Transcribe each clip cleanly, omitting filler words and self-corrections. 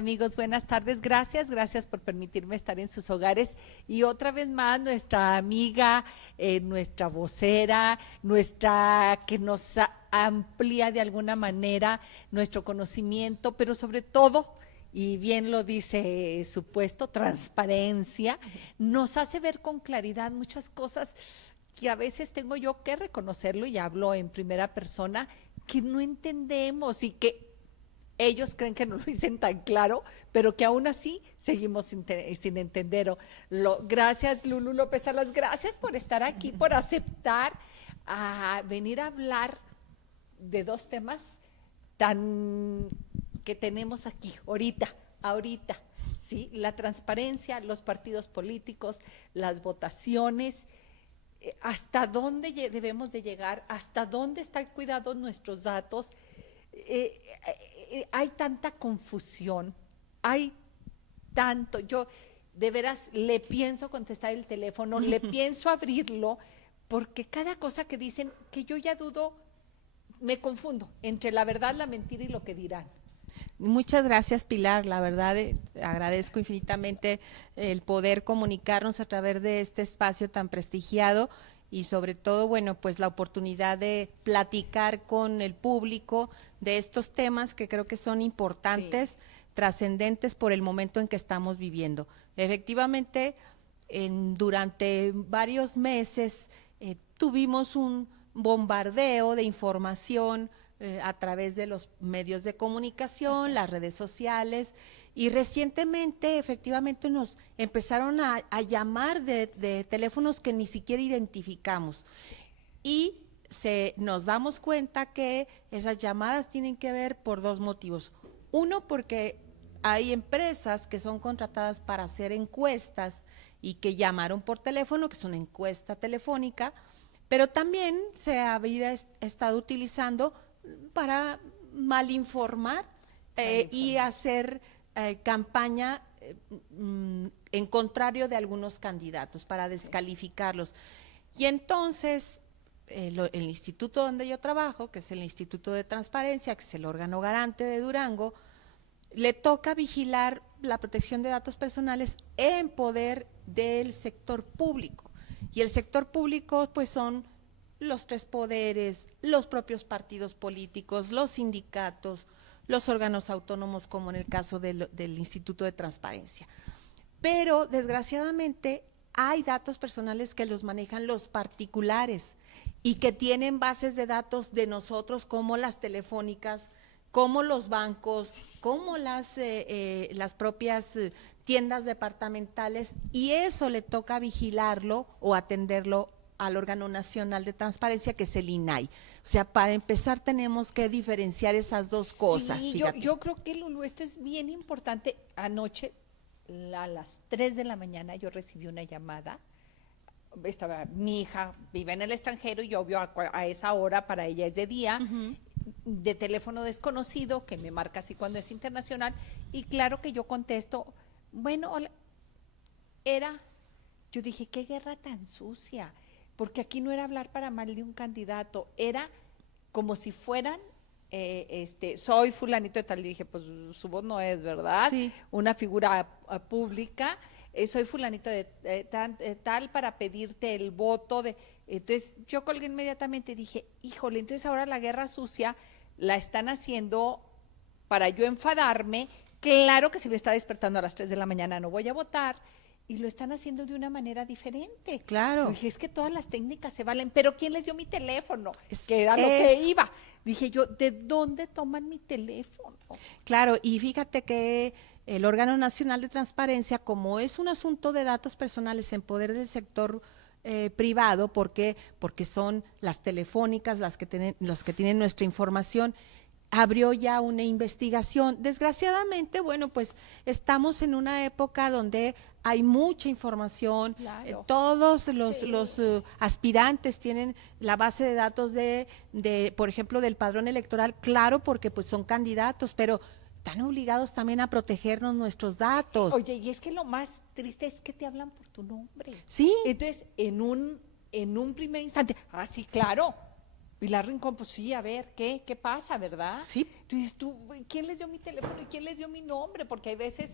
amigos? Buenas tardes. Gracias por permitirme estar en sus hogares. Y otra vez más, nuestra amiga, nuestra vocera, nuestra que nos amplía de alguna manera nuestro conocimiento, pero sobre todo, y bien lo dice su puesto, transparencia, nos hace ver con claridad muchas cosas que a veces tengo yo que reconocerlo, y hablo en primera persona, que no entendemos y que ellos creen que no lo dicen tan claro, pero que aún así seguimos sin entender. Gracias, Lulu López Salas, gracias por estar aquí, por aceptar a venir a hablar de dos temas tan que tenemos aquí, ahorita, ¿sí? La transparencia, los partidos políticos, las votaciones, hasta dónde debemos de llegar, hasta dónde están cuidados nuestros datos. Hay tanta confusión, hay tanto, yo de veras le pienso contestar el teléfono, le pienso abrirlo, porque cada cosa que dicen, que yo ya dudo, me confundo entre la verdad, la mentira y lo que dirán. Muchas gracias, Pilar. La verdad, agradezco infinitamente el poder comunicarnos a través de este espacio tan prestigiado y sobre todo, bueno, pues la oportunidad de platicar con el público de estos temas que creo que son importantes, sí, trascendentes por el momento en que estamos viviendo. Efectivamente, durante varios meses tuvimos un bombardeo de información a través de los medios de comunicación, las redes sociales, y recientemente efectivamente nos empezaron a llamar de teléfonos que ni siquiera identificamos, y nos damos cuenta que esas llamadas tienen que ver por dos motivos. Uno, porque hay empresas que son contratadas para hacer encuestas y que llamaron por teléfono, que es una encuesta telefónica, pero también se había estado utilizando para malinformar y hacer campaña en contrario de algunos candidatos para descalificarlos. Y entonces el instituto donde yo trabajo, que es el Instituto de Transparencia, que es el órgano garante de Durango, le toca vigilar la protección de datos personales en poder del sector público. Y el sector público pues son los tres poderes, los propios partidos políticos, los sindicatos, los órganos autónomos, como en el caso del Instituto de Transparencia. Pero desgraciadamente hay datos personales que los manejan los particulares y que tienen bases de datos de nosotros, como las telefónicas, como los bancos, como las propias tiendas departamentales, y eso le toca vigilarlo o atenderlo al órgano nacional de transparencia, que es el INAI. O sea, para empezar tenemos que diferenciar esas dos cosas. Sí, yo creo que, Lulu, esto es bien importante. Anoche, a las 3 de la mañana, yo recibí una llamada. Mi hija vive en el extranjero y obvio a esa hora para ella es de día, de teléfono desconocido, que me marca así cuando es internacional, y claro que yo contesto, bueno, hola. Yo dije, qué guerra tan sucia, porque aquí no era hablar para mal de un candidato, era como si fueran, soy fulanito de tal. Y dije, pues su voz no es, ¿verdad? Sí. Una figura pública, soy fulanito de tal para pedirte el voto. Entonces yo colgué inmediatamente y dije, híjole, entonces ahora la guerra sucia la están haciendo para yo enfadarme. Claro que si me está despertando a las 3 de la mañana no voy a votar, y lo están haciendo de una manera diferente. Claro. Dije, es que todas las técnicas se valen, pero ¿quién les dio mi teléfono? Que era lo que iba. Dije yo, ¿de dónde toman mi teléfono? Claro, y fíjate que el órgano nacional de transparencia, como es un asunto de datos personales en poder del sector privado, porque son las telefónicas los que tienen nuestra información, abrió ya una investigación. Desgraciadamente, bueno, pues estamos en una época donde hay mucha información, claro. Todos los aspirantes tienen la base de datos por ejemplo, del padrón electoral, claro, porque pues son candidatos, pero están obligados también a protegernos nuestros datos. Oye, y es que lo más triste es que te hablan por tu nombre. Sí. Entonces, en un primer instante, sí, claro, Pilar Rincón, pues sí, a ver, ¿qué pasa, verdad? Sí. Entonces tú, ¿quién les dio mi teléfono y quién les dio mi nombre? Porque hay veces,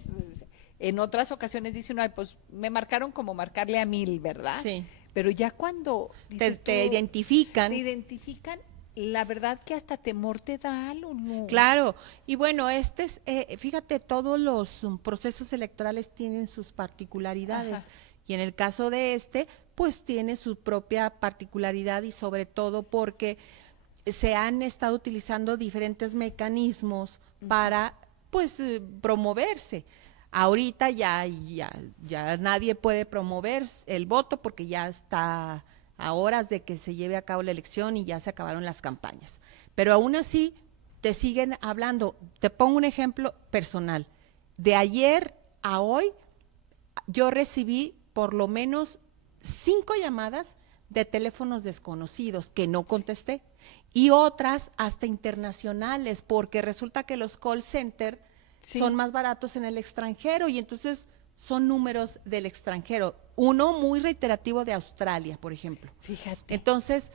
en otras ocasiones dice uno, "Ay, pues me marcaron como marcarle a 1000, ¿verdad? Sí. Pero ya cuando dices Te tú, identifican. te identifican, la verdad que hasta temor te da, Lulu. Claro, y bueno, fíjate, todos los procesos electorales tienen sus particularidades. Ajá. Y en el caso de pues tiene su propia particularidad y sobre todo porque se han estado utilizando diferentes mecanismos para, pues, promoverse. Ahorita ya nadie puede promover el voto porque ya está a horas de que se lleve a cabo la elección y ya se acabaron las campañas. Pero aún así te siguen hablando. Te pongo un ejemplo personal. De ayer a hoy yo recibí por lo menos 5 llamadas de teléfonos desconocidos que no contesté y otras hasta internacionales porque resulta que los call center son más baratos en el extranjero y entonces son números del extranjero. Uno muy reiterativo de Australia, por ejemplo. Fíjate. Entonces,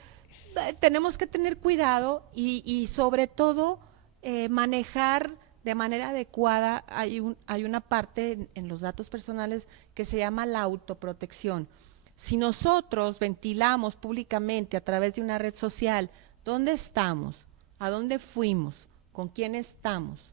tenemos que tener cuidado y sobre todo manejar de manera adecuada. Hay una parte en los datos personales que se llama la autoprotección. Si nosotros ventilamos públicamente a través de una red social dónde estamos, a dónde fuimos, con quién estamos,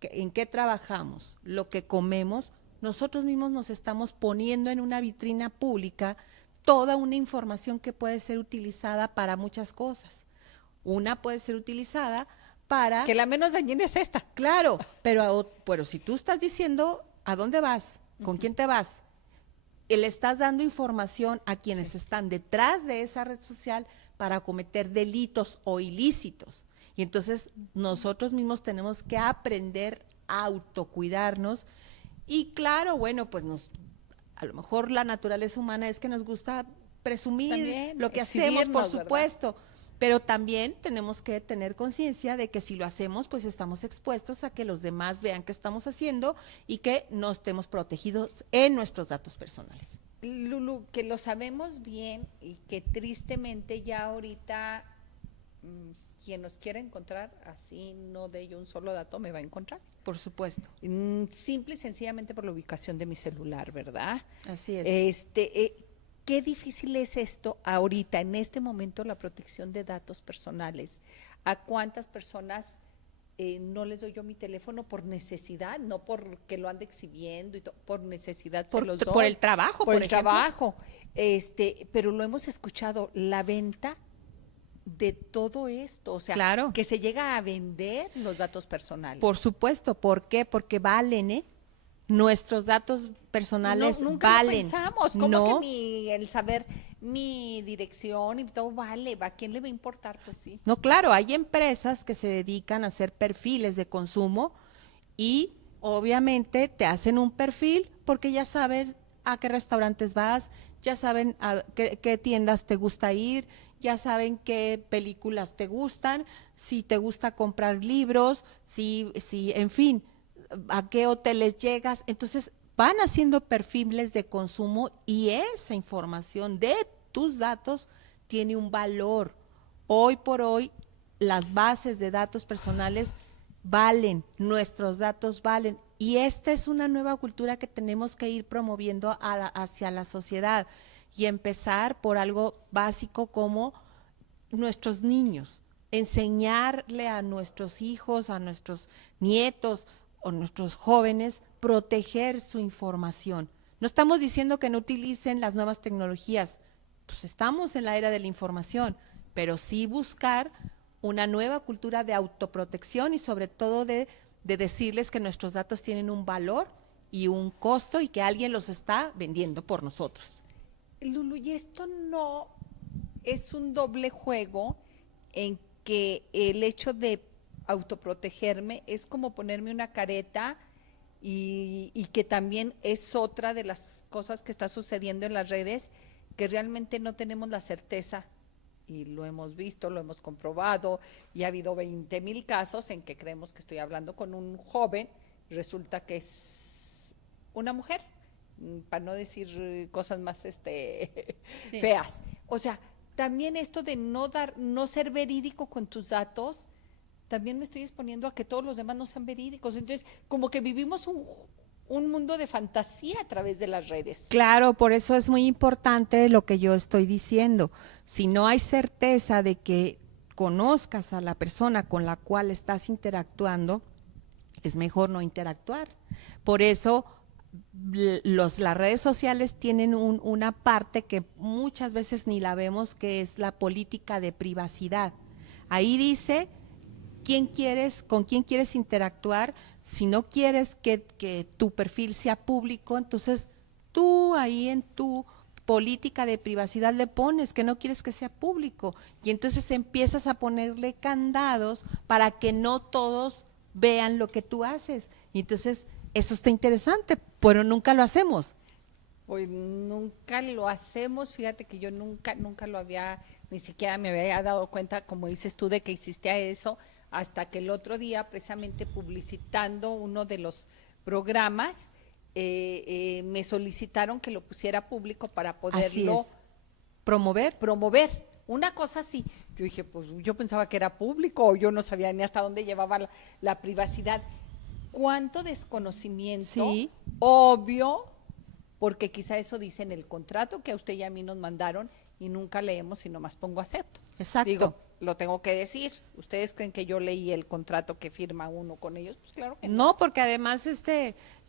en qué trabajamos, lo que comemos, nosotros mismos nos estamos poniendo en una vitrina pública toda una información que puede ser utilizada para muchas cosas. Una puede ser utilizada para... Que la menos dañina es esta. Claro, pero si tú estás diciendo a dónde vas, con quién te vas, y le estás dando información a quienes están detrás de esa red social para cometer delitos o ilícitos. Y entonces nosotros mismos tenemos que aprender a autocuidarnos. Y claro, bueno, pues a lo mejor la naturaleza humana es que nos gusta presumir También, lo que hacemos, por exhibirnos, supuesto. Pero también tenemos que tener conciencia de que si lo hacemos, pues estamos expuestos a que los demás vean qué estamos haciendo y que no estemos protegidos en nuestros datos personales. Lulu, que lo sabemos bien y que tristemente ya ahorita quien nos quiera encontrar, así no de ello un solo dato, me va a encontrar. Por supuesto. Simple y sencillamente por la ubicación de mi celular, ¿verdad? Así es. Qué difícil es esto ahorita, en este momento, la protección de datos personales. ¿A cuántas personas no les doy yo mi teléfono por necesidad, no porque lo ande exhibiendo, por necesidad se los doy? Por el trabajo, por el ejemplo. trabajo. Pero lo hemos escuchado, la venta de todo esto, o sea, claro, que se llega a vender los datos personales. Por supuesto, ¿por qué? Porque valen, ¿eh? Nuestros datos personales nunca valen. Lo pensamos, ¿cómo no, que el saber mi dirección y todo vale? ¿A quién le va a importar? Pues sí. No, claro, hay empresas que se dedican a hacer perfiles de consumo y obviamente te hacen un perfil porque ya saben a qué restaurantes vas, ya saben a qué tiendas te gusta ir, ya saben qué películas te gustan, si te gusta comprar libros, en fin, a qué hoteles llegas. Entonces van haciendo perfiles de consumo y esa información de tus datos tiene un valor. Hoy por hoy las bases de datos personales valen, nuestros datos valen. Y esta es una nueva cultura que tenemos que ir promoviendo hacia la sociedad y empezar por algo básico como nuestros niños, enseñarle a nuestros hijos, a nuestros nietos o nuestros jóvenes, proteger su información. No estamos diciendo que no utilicen las nuevas tecnologías, pues estamos en la era de la información, pero sí buscar una nueva cultura de autoprotección y sobre todo de decirles que nuestros datos tienen un valor y un costo y que alguien los está vendiendo por nosotros. Lulu, y esto no es un doble juego en que el hecho de autoprotegerme es como ponerme una careta y que también es otra de las cosas que está sucediendo en las redes, que realmente no tenemos la certeza, y lo hemos visto, lo hemos comprobado, y ha habido 20,000 casos en que creemos que estoy hablando con un joven, resulta que es una mujer, para no decir cosas más Sí. feas. O sea, también esto de no ser verídico con tus datos, también me estoy exponiendo a que todos los demás no sean verídicos. Entonces, como que vivimos un mundo de fantasía a través de las redes. Claro, por eso es muy importante lo que yo estoy diciendo. Si no hay certeza de que conozcas a la persona con la cual estás interactuando, es mejor no interactuar. Por eso las redes sociales tienen una parte que muchas veces ni la vemos, que es la política de privacidad. Ahí dice con quién quieres interactuar. Si no quieres que tu perfil sea público, entonces tú ahí en tu política de privacidad le pones que no quieres que sea público, y entonces empiezas a ponerle candados para que no todos vean lo que tú haces. Y entonces eso está interesante, pero nunca lo hacemos. Pues nunca lo hacemos, fíjate que yo nunca lo había, ni siquiera me había dado cuenta, como dices tú, de que existía eso, hasta que el otro día, precisamente publicitando uno de los programas, me solicitaron que lo pusiera público para poderlo promover. Una cosa así. Yo dije, pues yo pensaba que era público, o yo no sabía ni hasta dónde llevaba la privacidad. ¿Cuánto desconocimiento? Sí. Obvio, porque quizá eso dice en el contrato que a usted y a mí nos mandaron y nunca leemos y nomás pongo acepto. Exacto. Digo, lo tengo que decir. ¿Ustedes creen que yo leí el contrato que firma uno con ellos? Pues claro que no. No, porque además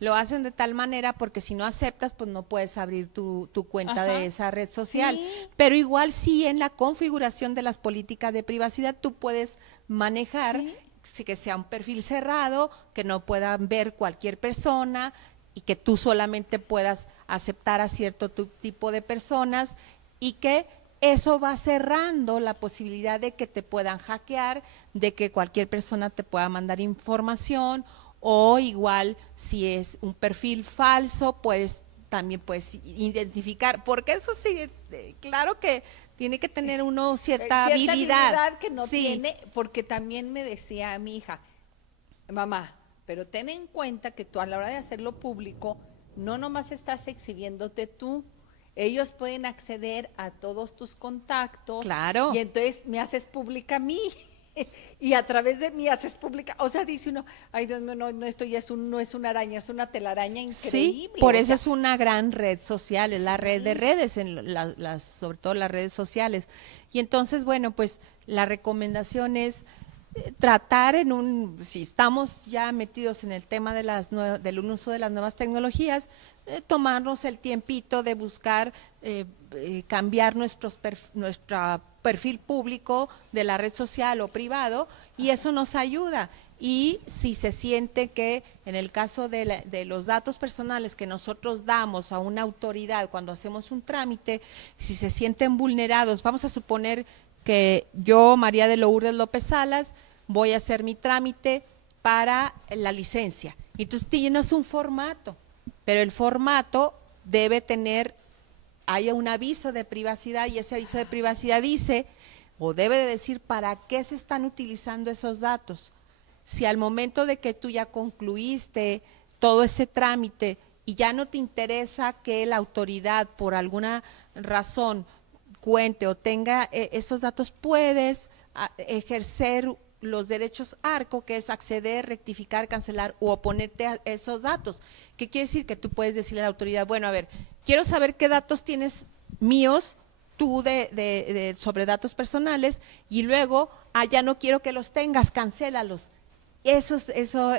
lo hacen de tal manera, porque si no aceptas, pues no puedes abrir tu cuenta de esa red social. Sí. Pero igual sí, en la configuración de las políticas de privacidad tú puedes manejar que sea un perfil cerrado, que no puedan ver cualquier persona y que tú solamente puedas aceptar a cierto tipo de personas, y que eso va cerrando la posibilidad de que te puedan hackear, de que cualquier persona te pueda mandar información, o igual si es un perfil falso, pues también puedes identificar, porque eso sí, claro que tiene que tener uno cierta habilidad que no tiene, porque también me decía a mi hija, mamá, pero ten en cuenta que tú a la hora de hacerlo público, no nomás estás exhibiéndote tú, ellos pueden acceder a todos tus contactos. Claro. Y entonces me haces pública a mí. Y a través de mí haces pública. O sea, dice uno, ay Dios mío, no, esto ya no es una araña, es una telaraña increíble. Sí, por eso es una gran red social, es la red de redes, sobre todo las redes sociales. Y entonces, bueno, pues la recomendación es tratar si estamos ya metidos en el tema del uso de las nuevas tecnologías, tomarnos el tiempito de buscar cambiar nuestro perfil público de la red social o privado, y eso nos ayuda. Y si se siente que en el caso de los datos personales que nosotros damos a una autoridad cuando hacemos un trámite, si se sienten vulnerados, vamos a suponer que yo, María de Lourdes López Salas, voy a hacer mi trámite para la licencia. Entonces tienes un formato, pero el formato debe haya un aviso de privacidad, y ese aviso de privacidad dice, o debe de decir, para qué se están utilizando esos datos. Si al momento de que tú ya concluiste todo ese trámite y ya no te interesa que la autoridad por alguna razón cuente o tenga esos datos, puedes ejercer los derechos ARCO, que es acceder, rectificar, cancelar o oponerte a esos datos. ¿Qué quiere decir? Que tú puedes decirle a la autoridad, bueno, a ver, quiero saber qué datos tienes míos, tú sobre datos personales, y luego, ya no quiero que los tengas, cancélalos. Eso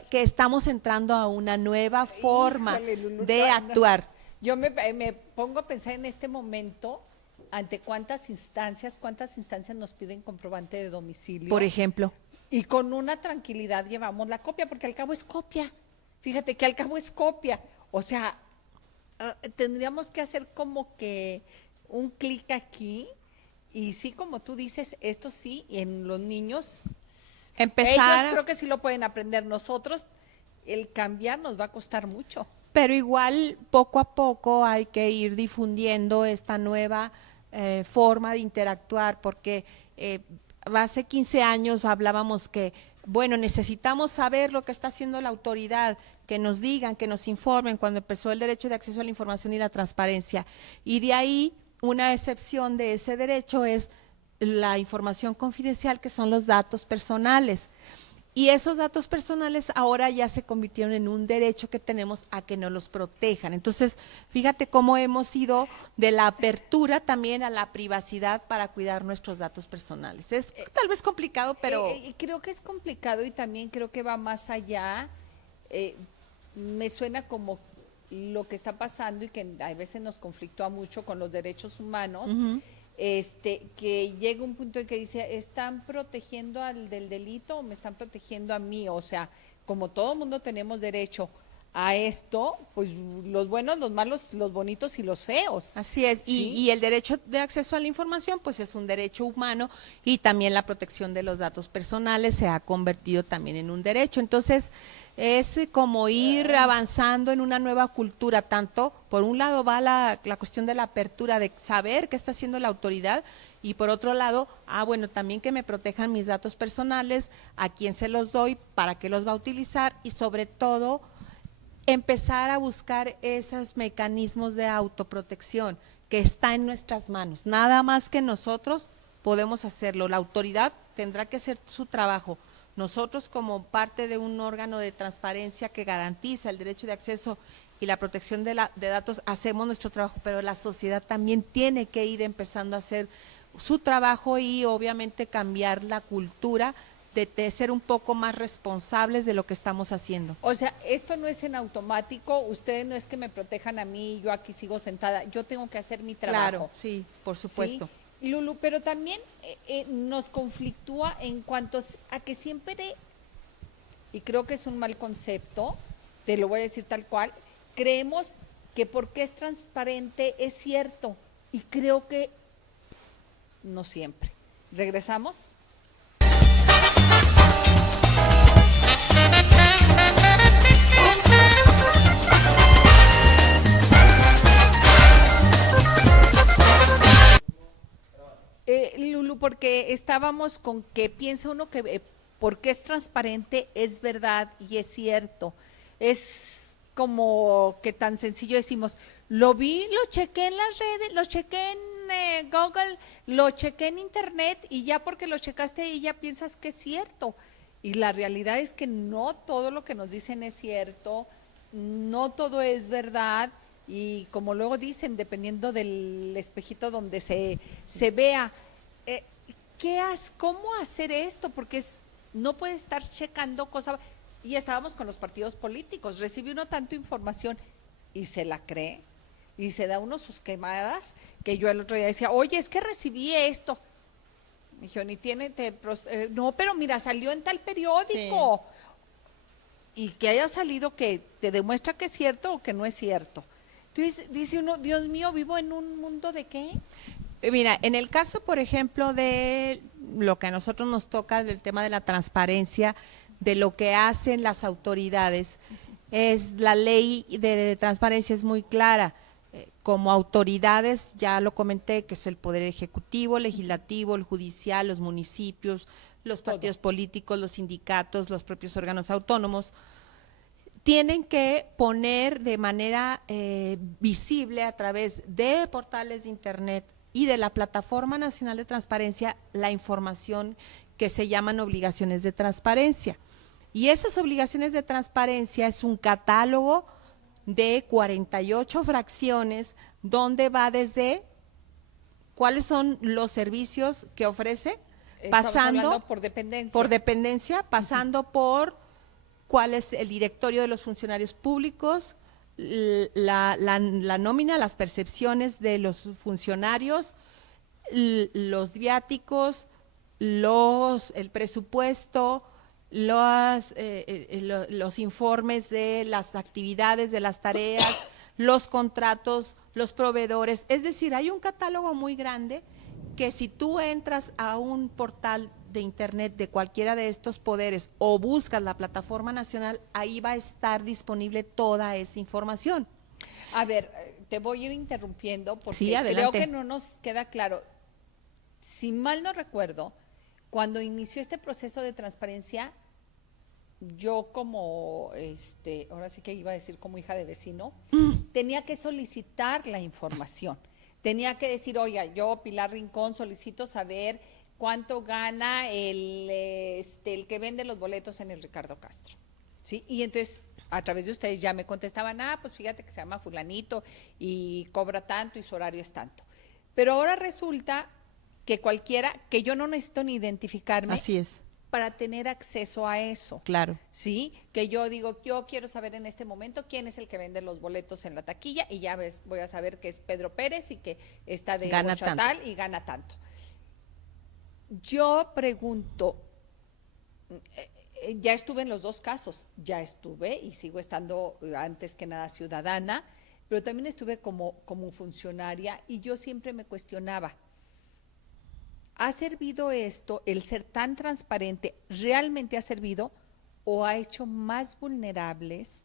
que estamos entrando a una nueva forma de actuar. Yo me pongo a pensar en este momento, ante cuántas instancias nos piden comprobante de domicilio. Por ejemplo. Y con una tranquilidad llevamos la copia, porque al cabo es copia. Fíjate que al cabo es copia. O sea, tendríamos que hacer como que un clic aquí, y sí, como tú dices, esto sí, en los niños, ellos creo que sí lo pueden aprender. Nosotros, el cambiar nos va a costar mucho. Pero igual, poco a poco hay que ir difundiendo esta nueva forma de interactuar, porque hace 15 años hablábamos que, bueno, necesitamos saber lo que está haciendo la autoridad, que nos digan, que nos informen, cuando empezó el derecho de acceso a la información y la transparencia. Y de ahí una excepción de ese derecho es la información confidencial, que son los datos personales. Y esos datos personales ahora ya se convirtieron en un derecho que tenemos a que nos los protejan. Entonces, fíjate cómo hemos ido de la apertura también a la privacidad para cuidar nuestros datos personales. Es tal vez complicado, pero… creo que es complicado y también creo que va más allá. Me suena como lo que está pasando y que a veces nos conflictúa mucho con los derechos humanos. Que llega un punto en que dice, ¿están protegiendo al del delito o me están protegiendo a mí? O sea, como todo mundo tenemos derecho a esto, pues los buenos, los malos, los bonitos y los feos. Así es, ¿sí? y el derecho de acceso a la información pues es un derecho humano, y también la protección de los datos personales se ha convertido también en un derecho. Entonces es como ir avanzando en una nueva cultura. Tanto por un lado va la cuestión de la apertura, de saber qué está haciendo la autoridad, y por otro lado, bueno, también que me protejan mis datos personales, a quién se los doy, para qué los va a utilizar, y sobre todo empezar a buscar esos mecanismos de autoprotección que está en nuestras manos. Nada más que nosotros podemos hacerlo. La autoridad tendrá que hacer su trabajo. Nosotros, como parte de un órgano de transparencia que garantiza el derecho de acceso y la protección de datos, hacemos nuestro trabajo, pero la sociedad también tiene que ir empezando a hacer su trabajo y obviamente cambiar la cultura de ser un poco más responsables de lo que estamos haciendo. O sea, esto no es en automático, ustedes no es que me protejan a mí, yo aquí sigo sentada, yo tengo que hacer mi trabajo. Claro, sí, por supuesto. ¿Sí? Lulu, pero también nos conflictúa en cuanto a que siempre, y creo que es un mal concepto, te lo voy a decir tal cual, creemos que porque es transparente es cierto, y creo que no siempre. ¿Regresamos? Lulu, porque estábamos con que piensa uno que porque es transparente es verdad y es cierto. Es como que tan sencillo decimos, lo vi, lo chequé en las redes, lo chequé en Google, lo chequé en internet y ya porque lo checaste y ya piensas que es cierto. Y la realidad es que no todo lo que nos dicen es cierto, no todo es verdad. Y como luego dicen, dependiendo del espejito donde se vea, ¿cómo hacer esto? Porque no puede estar checando cosas. Y estábamos con los partidos políticos, recibe uno tanto información y se la cree, y se da uno sus quemadas, que yo el otro día decía, oye, es que recibí esto. Me dijo, ni tiene, no, pero mira, salió en tal periódico. Sí. Y que haya salido que te demuestra que es cierto o que no es cierto. Entonces dice uno, Dios mío, ¿vivo en un mundo de qué? Mira, en el caso, por ejemplo, de lo que a nosotros nos toca, del tema de la transparencia, de lo que hacen las autoridades, es la ley de transparencia es muy clara. Como autoridades, ya lo comenté, que es el Poder Ejecutivo, Legislativo, el Judicial, los municipios, los partidos políticos, los sindicatos, los propios órganos autónomos, tienen que poner de manera visible a través de portales de internet y de la Plataforma Nacional de Transparencia la información que se llaman obligaciones de transparencia. Y esas obligaciones de transparencia es un catálogo de 48 fracciones donde va desde cuáles son los servicios que ofrece, pasando por dependencia, pasando por cuál es el directorio de los funcionarios públicos, la nómina, las percepciones de los funcionarios, los viáticos, el presupuesto, los informes de las actividades, de las tareas, los contratos, los proveedores. Es decir, hay un catálogo muy grande que si tú entras a un portal de internet de cualquiera de estos poderes o buscas la Plataforma Nacional, ahí va a estar disponible toda esa información. A ver, te voy a ir interrumpiendo porque sí, creo que no nos queda claro. Si mal no recuerdo, cuando inició este proceso de transparencia, yo como, ahora sí que iba a decir como hija de vecino, tenía que solicitar la información. tenía que decir, oiga, yo, Pilar Rincón, solicito saber cuánto gana el que vende los boletos en el Ricardo Castro, ¿sí? Y entonces, a través de ustedes ya me contestaban, pues fíjate que se llama fulanito y cobra tanto y su horario es tanto. Pero ahora resulta que cualquiera, que yo no necesito ni identificarme. Así es. Para tener acceso a eso. Claro. Sí, que yo digo, yo quiero saber en este momento quién es el que vende los boletos en la taquilla y ya ves, voy a saber que es Pedro Pérez y que está de Gana 8 a tanto. tal y gana tanto. Yo pregunto, ya estuve en los dos casos, ya estuve y sigo estando antes que nada ciudadana, pero también estuve como funcionaria y yo siempre me cuestionaba, ¿ha servido esto, el ser tan transparente, realmente ha servido o ha hecho más vulnerables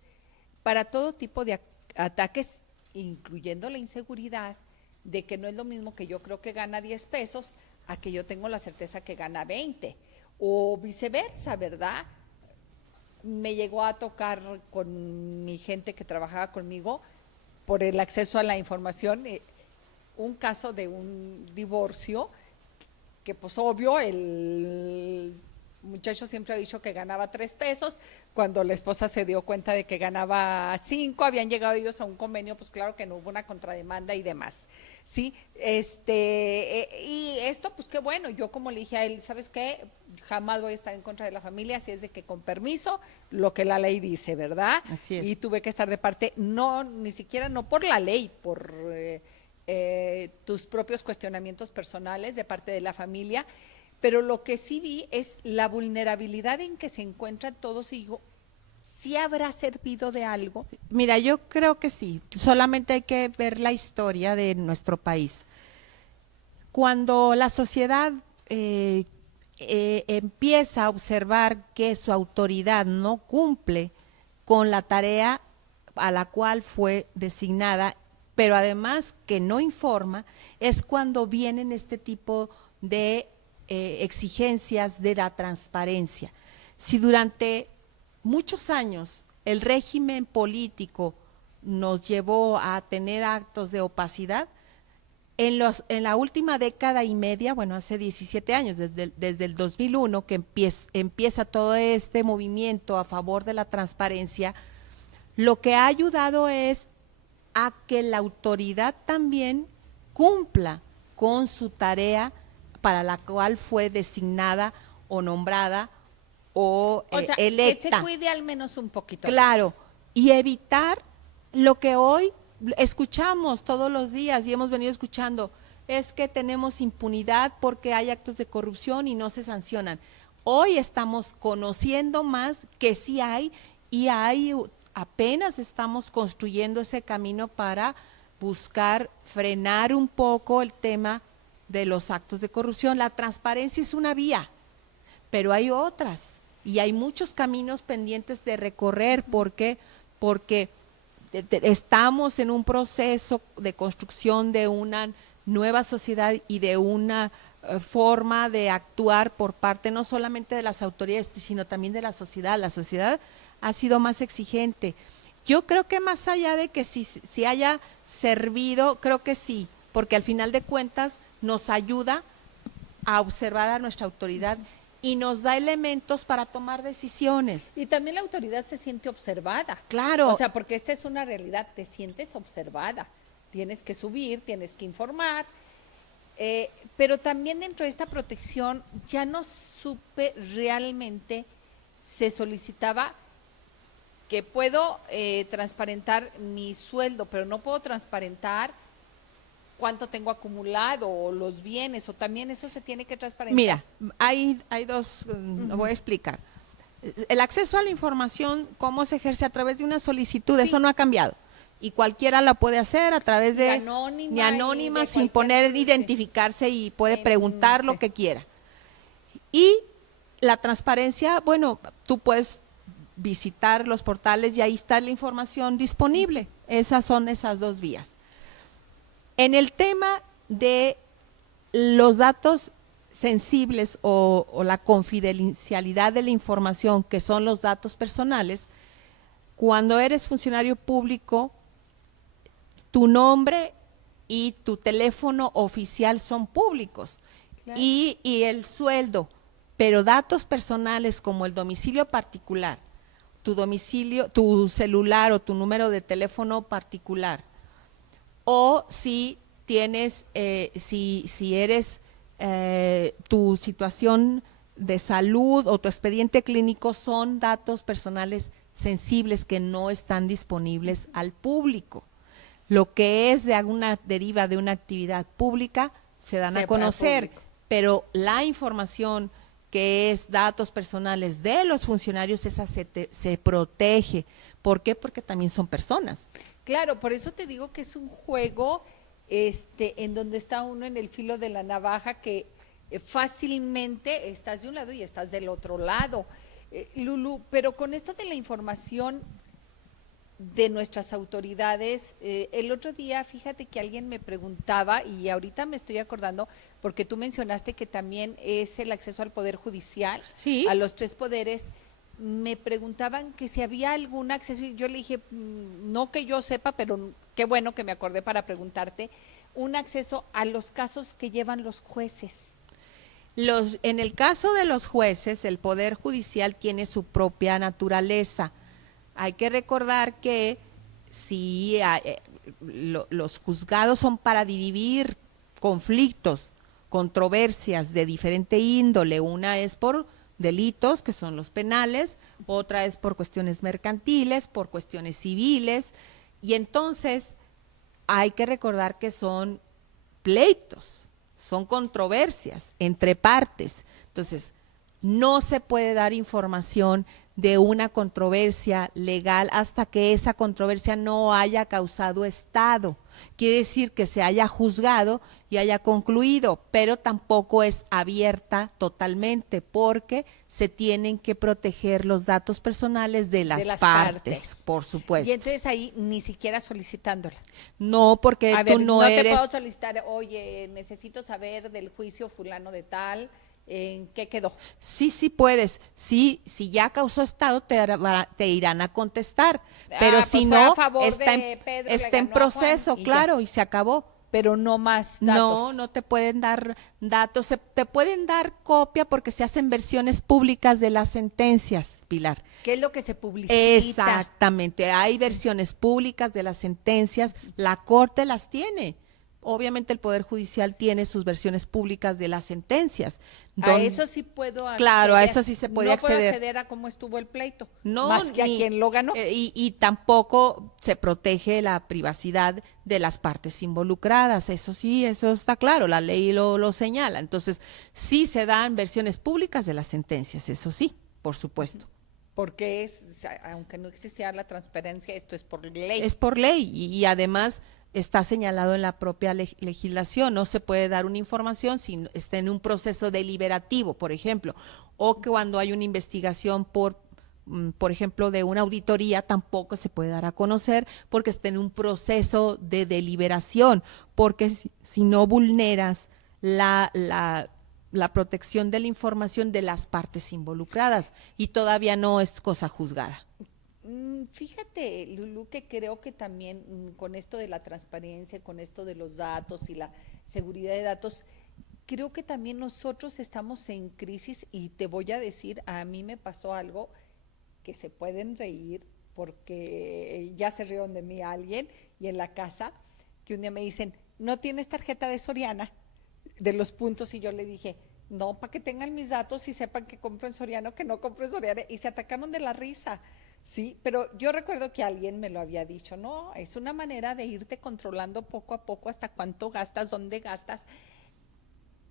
para todo tipo de ataques, incluyendo la inseguridad, de que no es lo mismo que yo creo que gana 10 pesos a que yo tengo la certeza que gana 20, o viceversa, ¿verdad? Me llegó a tocar con mi gente que trabajaba conmigo por el acceso a la información, un caso de un divorcio que pues obvio el muchacho siempre ha dicho que ganaba 3 pesos, cuando la esposa se dio cuenta de que ganaba 5, habían llegado ellos a un convenio, pues claro que no hubo una contrademanda y demás, ¿sí? Y esto pues qué bueno, yo como le dije a él, ¿sabes qué? Jamás voy a estar en contra de la familia, así es de que con permiso, lo que la ley dice, ¿verdad? Así es. Y tuve que estar de parte, no, ni siquiera no por la ley, por tus propios cuestionamientos personales de parte de la familia, pero lo que sí vi es la vulnerabilidad en que se encuentran todos y digo, ¿sí habrá servido de algo? Mira, yo creo que sí, solamente hay que ver la historia de nuestro país. Cuando la sociedad empieza a observar que su autoridad no cumple con la tarea a la cual fue designada, pero además que no informa, es cuando vienen este tipo de exigencias de la transparencia. Si durante muchos años el régimen político nos llevó a tener actos de opacidad, en la última década y media, bueno, hace 17 años, desde el 2001, que empieza todo este movimiento a favor de la transparencia, lo que ha ayudado es a que la autoridad también cumpla con su tarea para la cual fue designada o nombrada o sea, electa. Que se cuide al menos un poquito. Claro, más. Y evitar lo que hoy escuchamos todos los días y hemos venido escuchando, es que tenemos impunidad porque hay actos de corrupción y no se sancionan. Hoy estamos conociendo más que sí hay y apenas estamos construyendo ese camino para buscar frenar un poco el tema de los actos de corrupción. La transparencia es una vía, pero hay otras y hay muchos caminos pendientes de recorrer porque estamos en un proceso de construcción de una nueva sociedad y de una forma de actuar por parte no solamente de las autoridades, sino también de la sociedad. La sociedad ha sido más exigente. Yo creo que más allá de que si haya servido, creo que sí, porque al final de cuentas nos ayuda a observar a nuestra autoridad y nos da elementos para tomar decisiones. Y también la autoridad se siente observada. Claro. O sea, porque esta es una realidad, te sientes observada. Tienes que subir, tienes que informar. Pero también dentro de esta protección ya no supe realmente, se solicitaba que puedo transparentar mi sueldo, pero no puedo transparentar cuánto tengo acumulado o los bienes, o también eso se tiene que transparentar. Mira, hay dos, lo voy a explicar. El acceso a la información, ¿cómo se ejerce? A través de una solicitud, Sí. Eso no ha cambiado. Y cualquiera la puede hacer a través de Ni anónima, de sin cualquier poner sí. identificarse y puede preguntar lo sí. que quiera. Y la transparencia, bueno, tú puedes visitar los portales y ahí está la información disponible. Esas son esas dos vías. En el tema de los datos sensibles o la confidencialidad de la información, que son los datos personales, cuando eres funcionario público, tu nombre y tu teléfono oficial son públicos. Claro. Y el sueldo, pero datos personales como el domicilio particular, tu domicilio, tu celular o tu número de teléfono particular, o si tienes, si eres tu situación de salud o tu expediente clínico son datos personales sensibles que no están disponibles al público. Lo que es de alguna deriva de una actividad pública se dan a conocer, pero la información que es datos personales de los funcionarios, esa se protege. ¿Por qué? Porque también son personas. Claro, por eso te digo que es un juego en donde está uno en el filo de la navaja que fácilmente estás de un lado y estás del otro lado. Lulú, pero con esto de la información de nuestras autoridades, el otro día, fíjate que alguien me preguntaba, y ahorita me estoy acordando, porque tú mencionaste que también es el acceso al Poder Judicial, sí, a los 3 poderes, me preguntaban que si había algún acceso, y yo le dije, no que yo sepa, pero qué bueno que me acordé para preguntarte, un acceso a los casos que llevan los jueces. En el caso de los jueces, el Poder Judicial tiene su propia naturaleza. Hay que recordar que si los juzgados son para dirimir conflictos, controversias de diferente índole, una es por delitos, que son los penales, otra es por cuestiones mercantiles, por cuestiones civiles, y entonces hay que recordar que son pleitos, son controversias entre partes. Entonces, no se puede dar información de una controversia legal hasta que esa controversia no haya causado estado. Quiere decir que se haya juzgado y haya concluido, pero tampoco es abierta totalmente porque se tienen que proteger los datos personales de las partes, por supuesto. Y entonces ahí ni siquiera solicitándola. No, porque tú no eres... No te puedo solicitar, oye, necesito saber del juicio fulano de tal, ¿en qué quedó? Sí, sí puedes. Sí, si ya causó estado, te irán a contestar. Pero pues si no, está en proceso, claro, y se acabó. Pero no más datos. No te pueden dar datos. Te pueden dar copia porque se hacen versiones públicas de las sentencias, Pilar. ¿Qué es lo que se publicita? Exactamente. Hay versiones públicas de las sentencias. La Corte las tiene. Obviamente el Poder Judicial tiene sus versiones públicas de las sentencias. A eso sí puedo acceder. Claro, a eso sí se puede acceder. No puedo acceder a cómo estuvo el pleito, no, más que a quien lo ganó. Y tampoco se protege la privacidad de las partes involucradas. Eso sí, eso está claro, la ley lo señala. Entonces, sí se dan versiones públicas de las sentencias, eso sí, por supuesto. Porque aunque no existía la transparencia, esto es por ley. Es por ley y además está señalado en la propia legislación. No se puede dar una información si está en un proceso deliberativo, por ejemplo, o que cuando hay una investigación por ejemplo, de una auditoría, tampoco se puede dar a conocer porque está en un proceso de deliberación, porque si no vulneras la protección de la información de las partes involucradas y todavía no es cosa juzgada. Fíjate, Lulú, que creo que también con esto de la transparencia, con esto de los datos y la seguridad de datos, creo que también nosotros estamos en crisis y te voy a decir, a mí me pasó algo que se pueden reír porque ya se rieron de mí alguien y en la casa, que un día me dicen, ¿no tienes tarjeta de Soriana? De los puntos y yo le dije, no, para que tengan mis datos y sepan que compro en Soriana o que no compro en Soriana y se atacaron de la risa. Sí, pero yo recuerdo que alguien me lo había dicho, no, es una manera de irte controlando poco a poco hasta cuánto gastas, dónde gastas.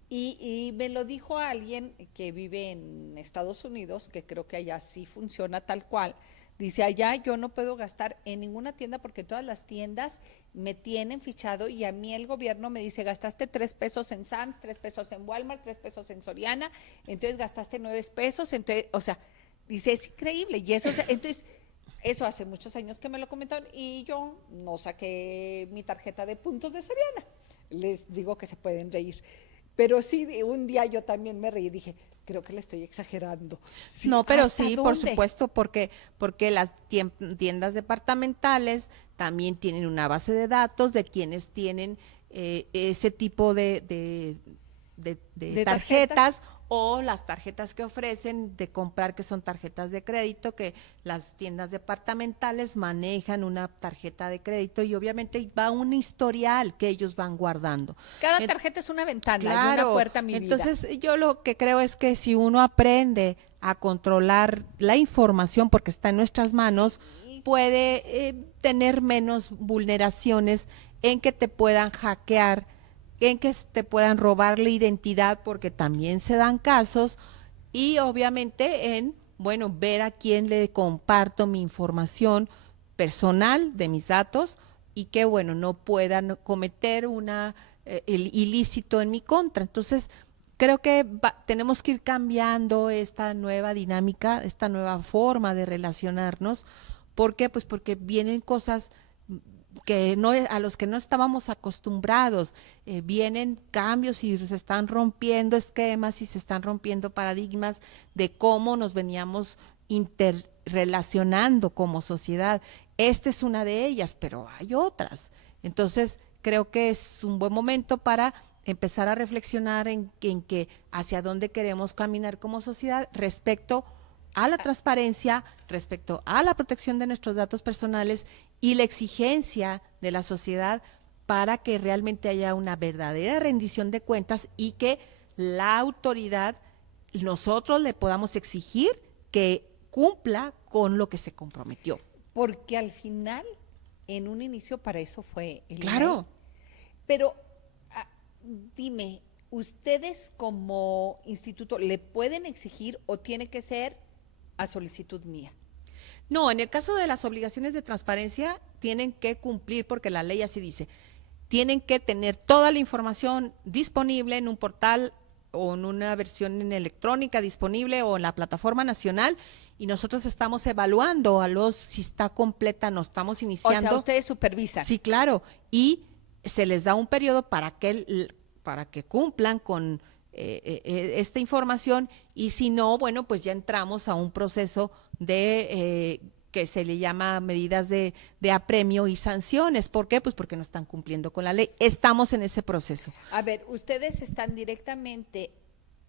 Y me lo dijo alguien que vive en Estados Unidos, que creo que allá sí funciona tal cual. Dice, allá yo no puedo gastar en ninguna tienda porque todas las tiendas me tienen fichado y a mí el gobierno me dice, gastaste 3 pesos en Sam's, 3 pesos en Walmart, 3 pesos en Soriana, entonces gastaste 9 pesos, entonces, o sea, dice, es increíble. Y eso, entonces, eso hace muchos años que me lo comentaron y yo no saqué mi tarjeta de puntos de Soriana. Les digo que se pueden reír. Pero sí, un día yo también me reí y dije, creo que le estoy exagerando. Sí, no, pero sí, ¿dónde? por supuesto, porque las tiendas departamentales también tienen una base de datos de quienes tienen ese tipo de tarjetas o las tarjetas que ofrecen de comprar, que son tarjetas de crédito, que las tiendas departamentales manejan una tarjeta de crédito y obviamente va un historial que ellos van guardando. Cada tarjeta es una ventana, Claro, y una puerta a mi vida. Entonces yo lo que creo es que si uno aprende a controlar la información porque está en nuestras manos, puede tener menos vulneraciones en que te puedan hackear, en que te puedan robar la identidad, porque también se dan casos, y obviamente en, bueno, ver a quién le comparto mi información personal de mis datos y que, bueno, no puedan cometer el ilícito en mi contra. Entonces, creo que tenemos que ir cambiando esta nueva dinámica, esta nueva forma de relacionarnos. ¿Por qué? Pues porque vienen cosas que no, a los que no estábamos acostumbrados, vienen cambios y se están rompiendo esquemas y se están rompiendo paradigmas de cómo nos veníamos interrelacionando como sociedad. Esta es una de ellas, pero hay otras. Entonces, creo que es un buen momento para empezar a reflexionar en que hacia dónde queremos caminar como sociedad respecto a la transparencia, respecto a la protección de nuestros datos personales y la exigencia de la sociedad para que realmente haya una verdadera rendición de cuentas y que la autoridad, nosotros le podamos exigir que cumpla con lo que se comprometió. Porque al final, en un inicio para eso fue el Claro. INAI. Pero dime, ¿ustedes como instituto le pueden exigir o tiene que ser a solicitud mía? No, en el caso de las obligaciones de transparencia tienen que cumplir porque la ley así dice. Tienen que tener toda la información disponible en un portal o en una versión en electrónica disponible o en la plataforma nacional, y nosotros estamos evaluando si está completa, no estamos iniciando. O sea, ustedes supervisan. Sí, claro, y se les da un periodo para que cumplan con esta información, y si no, bueno, pues ya entramos a un proceso de que se le llama medidas de apremio y sanciones. ¿Por qué? Pues porque no están cumpliendo con la ley. Estamos en ese proceso. A ver, ustedes están directamente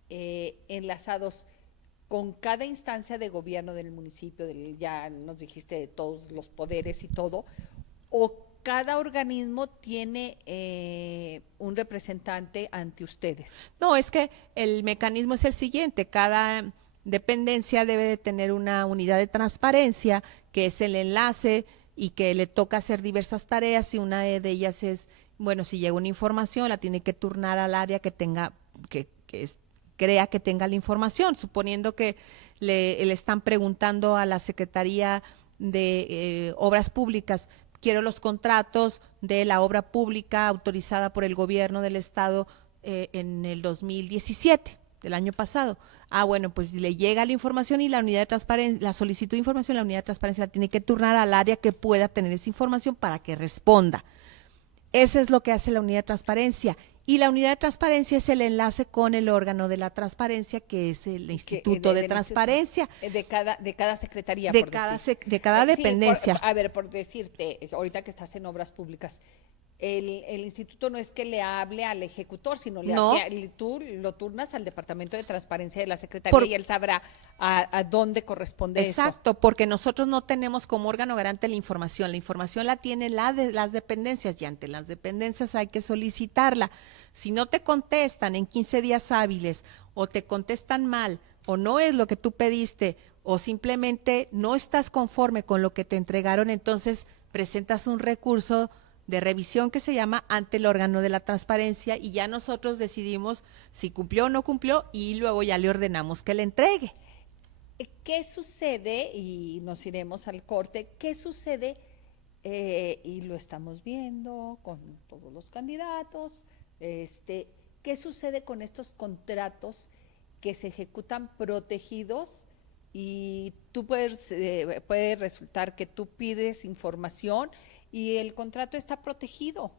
enlazados con cada instancia de gobierno del municipio, ya nos dijiste de todos los poderes y todo, o cada organismo tiene un representante ante ustedes. No, es que el mecanismo es el siguiente: cada dependencia debe de tener una unidad de transparencia, que es el enlace y que le toca hacer diversas tareas, y una de ellas es, bueno, si llega una información, la tiene que turnar al área que tenga, crea que tenga la información, suponiendo que le están preguntando a la Secretaría de Obras Públicas, quiero los contratos de la obra pública autorizada por el gobierno del estado en el 2017, del año pasado. Bueno, pues le llega la información y la unidad de transparencia, la solicitud de información, la unidad de transparencia la tiene que turnar al área que pueda tener esa información para que responda. Eso es lo que hace la unidad de transparencia. Y la unidad de transparencia es el enlace con el órgano de la transparencia, que es el Instituto de Transparencia. De cada secretaría, de por cada decir. de cada dependencia. Sí, por decirte, ahorita que estás en obras públicas, el instituto no es que le hable al ejecutor, sino tú lo turnas al Departamento de Transparencia de la Secretaría y él sabrá a dónde corresponde eso. Exacto, porque nosotros no tenemos como órgano garante la información la tienen las dependencias, y ante las dependencias hay que solicitarla. Si no te contestan en 15 días hábiles, o te contestan mal, o no es lo que tú pediste, o simplemente no estás conforme con lo que te entregaron, entonces presentas un recurso de revisión que se llama ante el órgano de la transparencia, y ya nosotros decidimos si cumplió o no cumplió, y luego ya le ordenamos que le entregue. ¿Qué sucede? Y nos iremos al corte. ¿Qué sucede? Y lo estamos viendo con todos los candidatos. ¿Qué sucede con estos contratos que se ejecutan protegidos? Y tú puede resultar que tú pides información y el contrato está protegido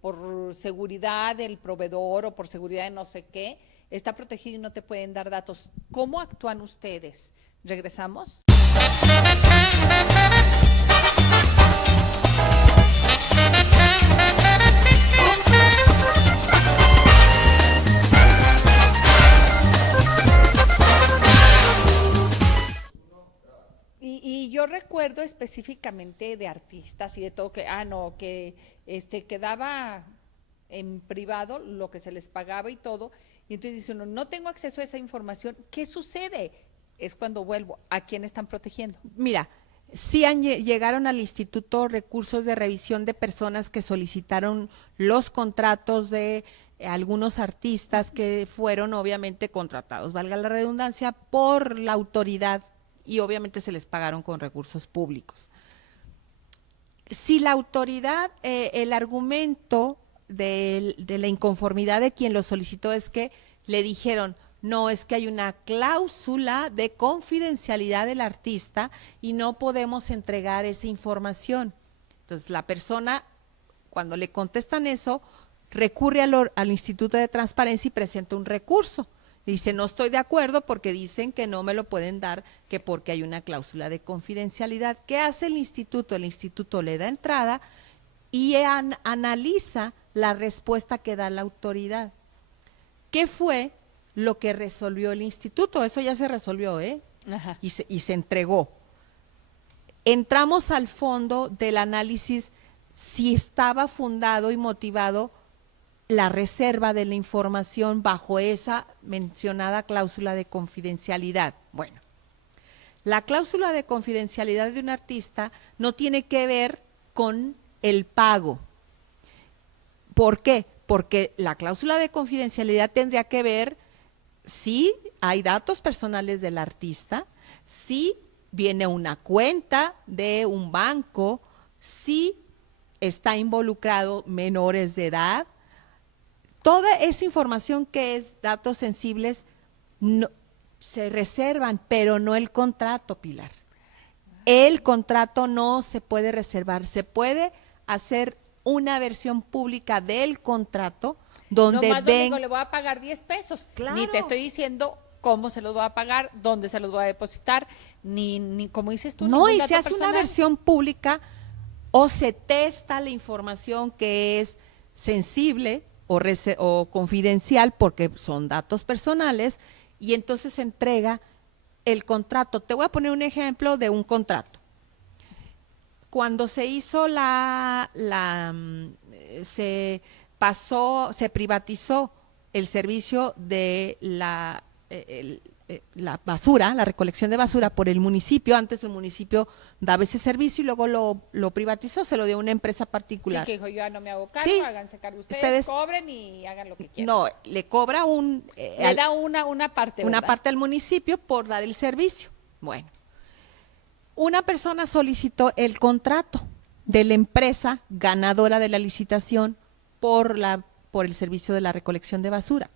por seguridad del proveedor o por seguridad de no sé qué, está protegido y no te pueden dar datos. ¿Cómo actúan ustedes? ¿Regresamos? acuerdo específicamente de artistas y de todo que, no, que quedaba en privado lo que se les pagaba y todo, y entonces dice uno, no tengo acceso a esa información, ¿qué sucede? Es cuando vuelvo, ¿a quién están protegiendo? Mira, sí llegaron al instituto recursos de revisión de personas que solicitaron los contratos de algunos artistas que fueron obviamente contratados, valga la redundancia, por la autoridad y obviamente se les pagaron con recursos públicos. Si la autoridad, el argumento de la inconformidad de quien lo solicitó es que le dijeron, no, es que hay una cláusula de confidencialidad del artista y no podemos entregar esa información. Entonces la persona, cuando le contestan eso, recurre al Instituto de Transparencia y presenta un recurso. Dice, no estoy de acuerdo porque dicen que no me lo pueden dar, que porque hay una cláusula de confidencialidad. ¿Qué hace el instituto? El instituto le da entrada y analiza la respuesta que da la autoridad. ¿Qué fue lo que resolvió el instituto? Eso ya se resolvió, Ajá. Y se entregó. Entramos al fondo del análisis si estaba fundado y motivado la reserva de la información bajo esa mencionada cláusula de confidencialidad. Bueno, la cláusula de confidencialidad de un artista no tiene que ver con el pago. ¿Por qué? Porque la cláusula de confidencialidad tendría que ver si hay datos personales del artista, si viene una cuenta de un banco, si está involucrado menores de edad. Toda esa información que es datos sensibles no, se reservan, pero no el contrato, Pilar. El contrato no se puede reservar, se puede hacer una versión pública del contrato donde Nomás digo, le voy a pagar 10 pesos. Claro. Ni te estoy diciendo cómo se los voy a pagar, dónde se los voy a depositar, ni como dices tú. No, y dato se hace personal. una versión pública o se testa la información que es sensible o confidencial porque son datos personales y entonces se entrega el contrato. Te voy a poner un ejemplo de un contrato. Cuando se hizo se privatizó el servicio de la basura, la recolección de basura por el municipio. Antes el municipio daba ese servicio y luego lo privatizó, se lo dio a una empresa particular. Sí, que dijo, yo ya no me hago cargo, Sí, háganse cargo ustedes, cobren y hagan lo que quieran. No, le cobra le da una parte, una ¿verdad? parte al municipio por dar el servicio. Bueno, una persona solicitó el contrato de la empresa ganadora de la licitación por el servicio de la recolección de basura.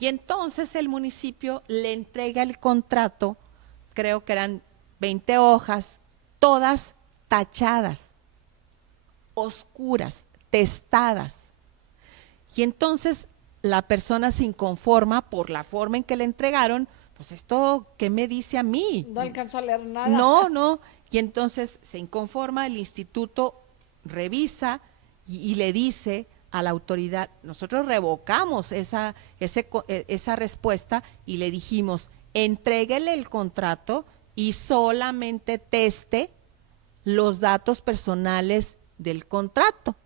Y entonces el municipio le entrega el contrato, creo que eran 20 hojas, todas tachadas, oscuras, testadas. Y entonces la persona se inconforma por la forma en que le entregaron, pues esto, ¿qué me dice a mí? No alcanzó a leer nada. No. Y entonces se inconforma, el instituto revisa y le dice a la autoridad, nosotros revocamos esa respuesta y le dijimos, entréguele el contrato y solamente teste los datos personales del contrato.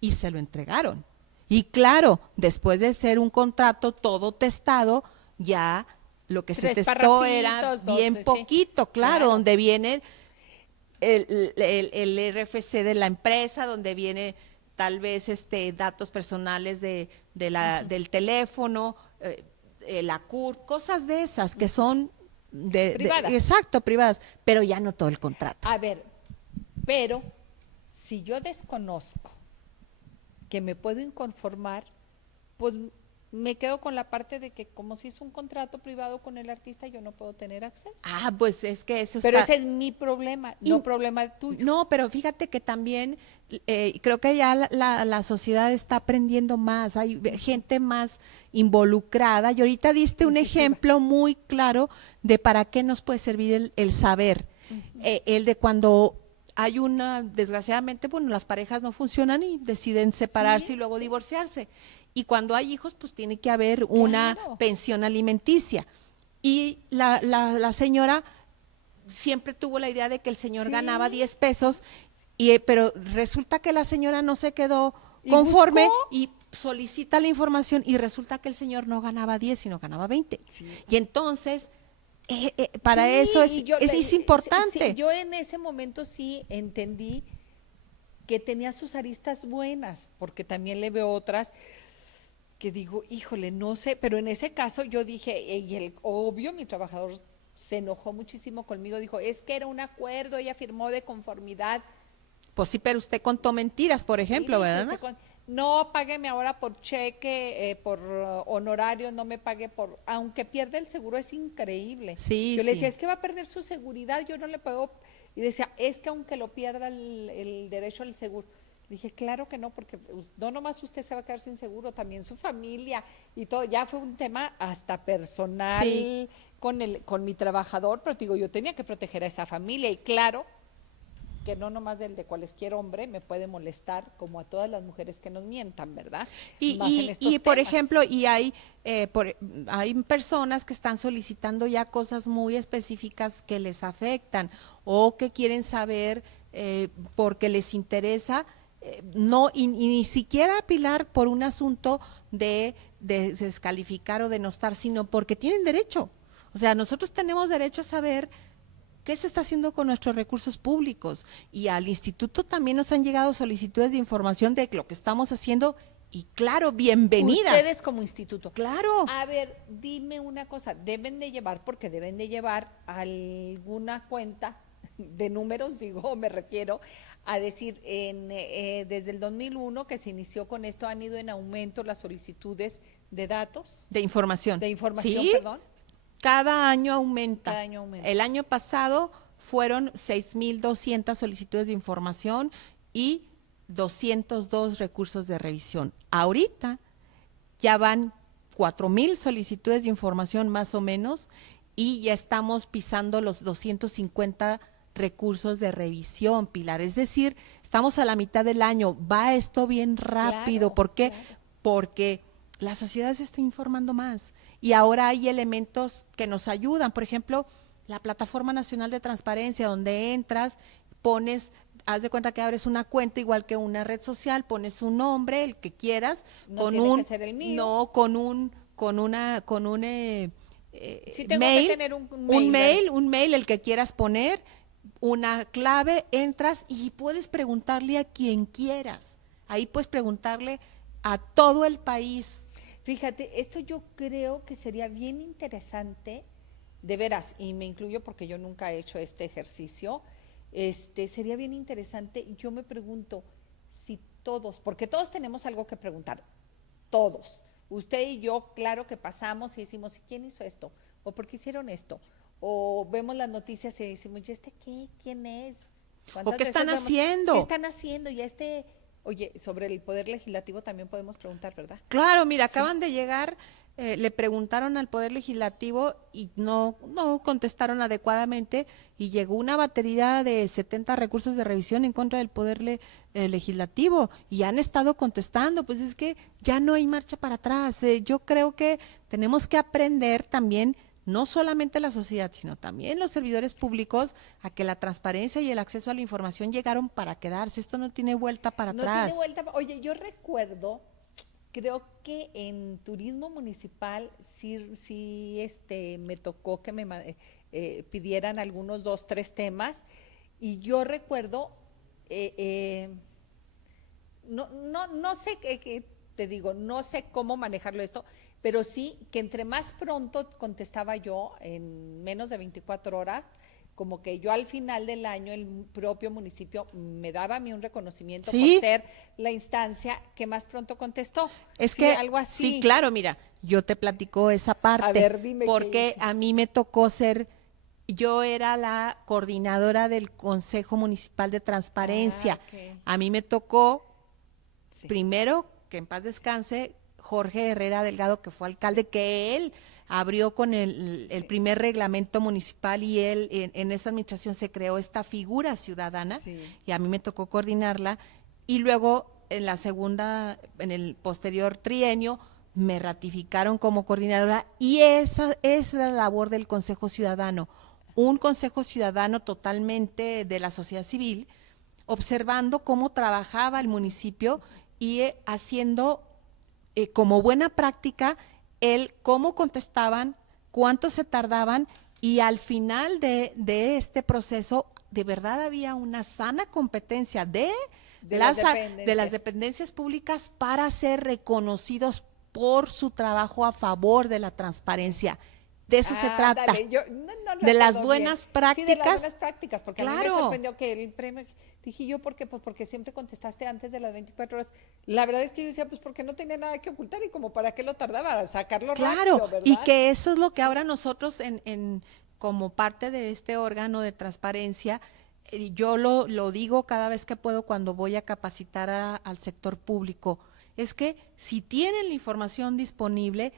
Y se lo entregaron. Y claro, después de ser un contrato todo testado, ya lo que se testó era bien poquito, claro, donde viene el RFC de la empresa, donde viene tal vez datos personales del teléfono, la CURP, cosas de esas que son privadas. Exacto, privadas, pero ya no todo el contrato. A ver, pero si yo desconozco que me puedo inconformar, pues me quedo con la parte de que como si es un contrato privado con el artista, yo no puedo tener acceso. Pues es que eso pero está... ese es mi problema, no problema tuyo. No, pero fíjate que también creo que ya la sociedad está aprendiendo más, hay gente más involucrada y ahorita diste un ejemplo muy claro de para qué nos puede servir el saber, el de cuando hay desgraciadamente, bueno, las parejas no funcionan y deciden separarse y luego divorciarse. Y cuando hay hijos, pues tiene que haber una pensión alimenticia. Y la señora siempre tuvo la idea de que el señor Sí. ganaba 10 pesos, pero resulta que la señora no se quedó ¿Y conforme buscó? y solicita la información y resulta que el señor no ganaba 10, sino ganaba 20. Sí. Y entonces, para Sí, eso y yo es importante. sí, yo en ese momento sí entendí que tenía sus aristas buenas, porque también le veo otras que digo, híjole, no sé, pero en ese caso yo dije, y el obvio, mi trabajador se enojó muchísimo conmigo, dijo, es que era un acuerdo, ella firmó de conformidad. Pues sí, pero usted contó mentiras, por ejemplo, Sí, ¿verdad? pues, no, págueme ahora por cheque, por honorario, no me pague por, aunque pierda el seguro, es increíble. Sí, Yo le decía, sí. es que va a perder su seguridad, yo no le puedo, y decía, es que aunque lo pierda el derecho al seguro. Dije, claro que no, porque no nomás usted se va a quedar sin seguro, también su familia y todo. Ya fue un tema hasta personal Sí. con mi trabajador, pero digo, yo tenía que proteger a esa familia y claro que no nomás del de cualquier hombre me puede molestar, como a todas las mujeres que nos mientan, ¿verdad? Más en estos Por temas. ejemplo, hay personas que están solicitando ya cosas muy específicas que les afectan o que quieren saber porque les interesa, no, y ni siquiera, Pilar, por un asunto de descalificar o denostar, sino porque tienen derecho. O sea, nosotros tenemos derecho a saber qué se está haciendo con nuestros recursos públicos. Y al instituto también nos han llegado solicitudes de información de lo que estamos haciendo y claro, bienvenidas. Ustedes como instituto. Claro. A ver, dime una cosa, deben de llevar, porque deben de llevar alguna cuenta de números, digo, me refiero a decir, desde el 2001 que se inició con esto, han ido en aumento las solicitudes de datos, De información. de información, ¿Sí? perdón. Cada año aumenta. Cada año aumenta. El año pasado fueron 6,200 solicitudes de información y 202 recursos de revisión. Ahorita ya van 4,000 solicitudes de información más o menos y ya estamos pisando los 250 recursos de revisión, Pilar. Es decir, estamos a la mitad del año. Va esto bien rápido. Claro, ¿Por qué? claro. Porque la sociedad se está informando más y ahora hay elementos que nos ayudan. Por ejemplo, la Plataforma Nacional de Transparencia, donde entras, pones, haz de cuenta que abres una cuenta igual que una red social, pones un nombre, el que quieras, No con tiene un, que ser el mío. no, con un Sí tengo mail, que tener un un mail, el que quieras poner, una clave, entras y puedes preguntarle a quien quieras. Ahí puedes preguntarle a todo el país. Fíjate, esto yo creo que sería bien interesante, de veras, y me incluyo porque yo nunca he hecho este ejercicio, sería bien interesante, yo me pregunto si todos, porque todos tenemos algo que preguntar, todos, usted y yo, claro que pasamos y decimos, ¿quién hizo esto? ¿O por qué hicieron esto? O vemos las noticias y decimos, ¿y este qué? ¿Quién es? ¿O qué están haciendo? ¿Qué están haciendo? Y oye, sobre el Poder Legislativo también podemos preguntar, ¿verdad? Claro, mira, acaban de llegar, le preguntaron al Poder Legislativo y no contestaron adecuadamente y llegó una batería de 70 recursos de revisión en contra del Poder Legislativo y han estado contestando, pues es que ya no hay marcha para atrás. Yo creo que tenemos que aprender también, no solamente la sociedad, sino también los servidores públicos, a que la transparencia y el acceso a la información llegaron para quedarse. Esto no tiene vuelta para atrás. No tiene vuelta. Oye, yo recuerdo, creo que en turismo municipal sí me tocó que me pidieran algunos 2, 3 temas y yo recuerdo, no sé qué te digo, no sé cómo manejarlo esto, pero sí que entre más pronto contestaba yo, en menos de 24 horas, como que yo al final del año el propio municipio me daba a mí un reconocimiento ¿Sí? por ser la instancia que más pronto contestó. Es Sí, que, algo así. sí, claro, mira, yo te platico esa parte. A ver, dime qué porque hice. a mí me tocó yo era la coordinadora del Consejo Municipal de Transparencia. Ah, ok. A mí me tocó, Sí. primero, que en paz descanse, Jorge Herrera Delgado, que fue alcalde, que él abrió con el Sí. primer reglamento municipal y él en esa administración se creó esta figura ciudadana Sí. y a mí me tocó coordinarla y luego en en el posterior trienio me ratificaron como coordinadora y esa es la labor del Consejo Ciudadano, un consejo ciudadano totalmente de la sociedad civil, observando cómo trabajaba el municipio y haciendo como buena práctica el cómo contestaban, cuánto se tardaban, y al final de este proceso de verdad había una sana competencia de las dependencias públicas para ser reconocidos por su trabajo a favor de la transparencia. De eso se trata. Dale, yo de las buenas prácticas. Sí, de las buenas prácticas, porque a mí me Claro. sorprendió que el premio, dije yo, ¿por qué? Pues porque siempre contestaste antes de las 24 horas. La verdad es que yo decía, pues porque no tenía nada que ocultar y como para qué lo tardaba, a sacarlo Claro, rápido, ¿verdad? y que eso es lo que ahora nosotros como parte de este órgano de transparencia, yo lo digo cada vez que puedo cuando voy a capacitar al sector público, es que si tienen la información disponible,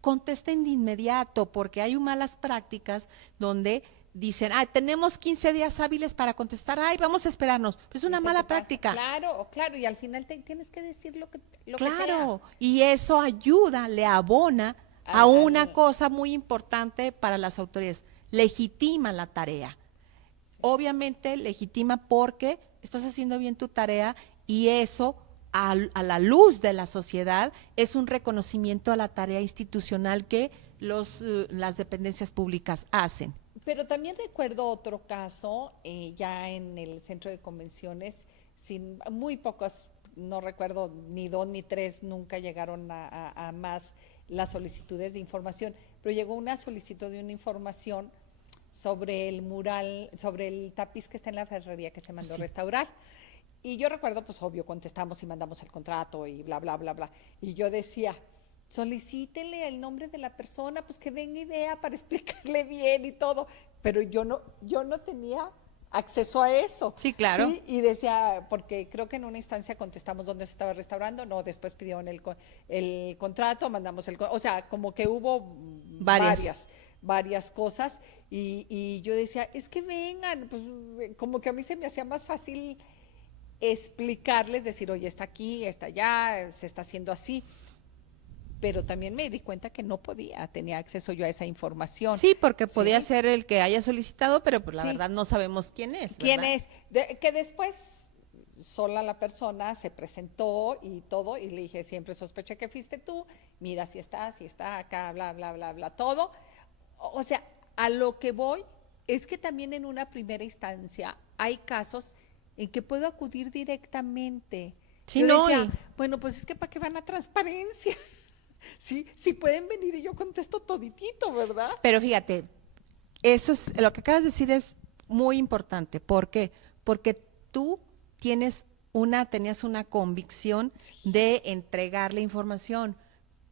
contesten de inmediato, porque hay malas prácticas donde dicen, tenemos 15 días hábiles para contestar, vamos a esperarnos. Pues es una mala práctica. Claro, claro, y al final tienes que decir lo que sea. Claro, y eso ayuda, le abona a una cosa muy importante para las autoridades, legitima la tarea. Obviamente legitima porque estás haciendo bien tu tarea y eso a la luz de la sociedad es un reconocimiento a la tarea institucional que las dependencias públicas hacen. Pero también recuerdo otro caso, ya en el centro de convenciones, muy pocos, no recuerdo ni 2 ni 3, nunca llegaron a más las solicitudes de información, pero llegó una solicitud de una información sobre el mural, sobre el tapiz que está en la ferrería que se mandó a restaurar. Y yo recuerdo, pues obvio, contestamos y mandamos el contrato y bla, bla, bla, bla. Y yo decía, solicítele el nombre de la persona, pues que venga y vea para explicarle bien y todo. Pero yo no tenía acceso a eso. Sí, claro. Sí, y decía, porque creo que en una instancia contestamos dónde se estaba restaurando, no, después pidieron el contrato, mandamos o sea, como que hubo varias cosas y yo decía, es que vengan, pues como que a mí se me hacía más fácil explicarles, decir, oye, está aquí, está allá, se está haciendo así, pero también me di cuenta que no tenía acceso yo a esa información. Sí, porque podía ser el que haya solicitado, pero pues la verdad no sabemos quién es. ¿Quién es? Que después sola la persona se presentó y todo, y le dije, siempre sospeché que fuiste tú, mira si está acá, bla, bla, bla, bla, todo. O sea, a lo que voy es que también en una primera instancia hay casos en que puedo acudir directamente. Sí, yo no, decía, bueno, pues es que ¿para qué van a transparencia? Sí pueden venir y yo contesto toditito, ¿verdad? Pero fíjate, eso es, lo que acabas de decir es muy importante. ¿Por qué? Porque tú tenías una convicción de entregar la información,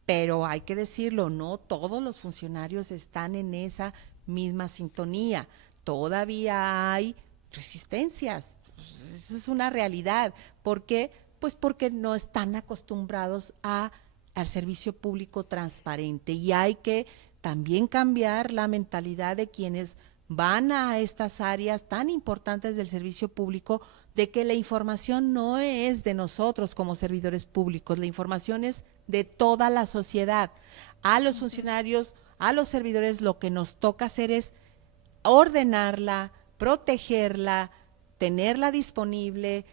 pero hay que decirlo, no todos los funcionarios están en esa misma sintonía. Todavía hay resistencias. Eso es una realidad. ¿Por qué? Pues porque no están acostumbrados al servicio público transparente y hay que también cambiar la mentalidad de quienes van a estas áreas tan importantes del servicio público, de que la información no es de nosotros como servidores públicos, la información es de toda la sociedad. A los funcionarios, a los servidores, lo que nos toca hacer es ordenarla, protegerla, tenerla disponible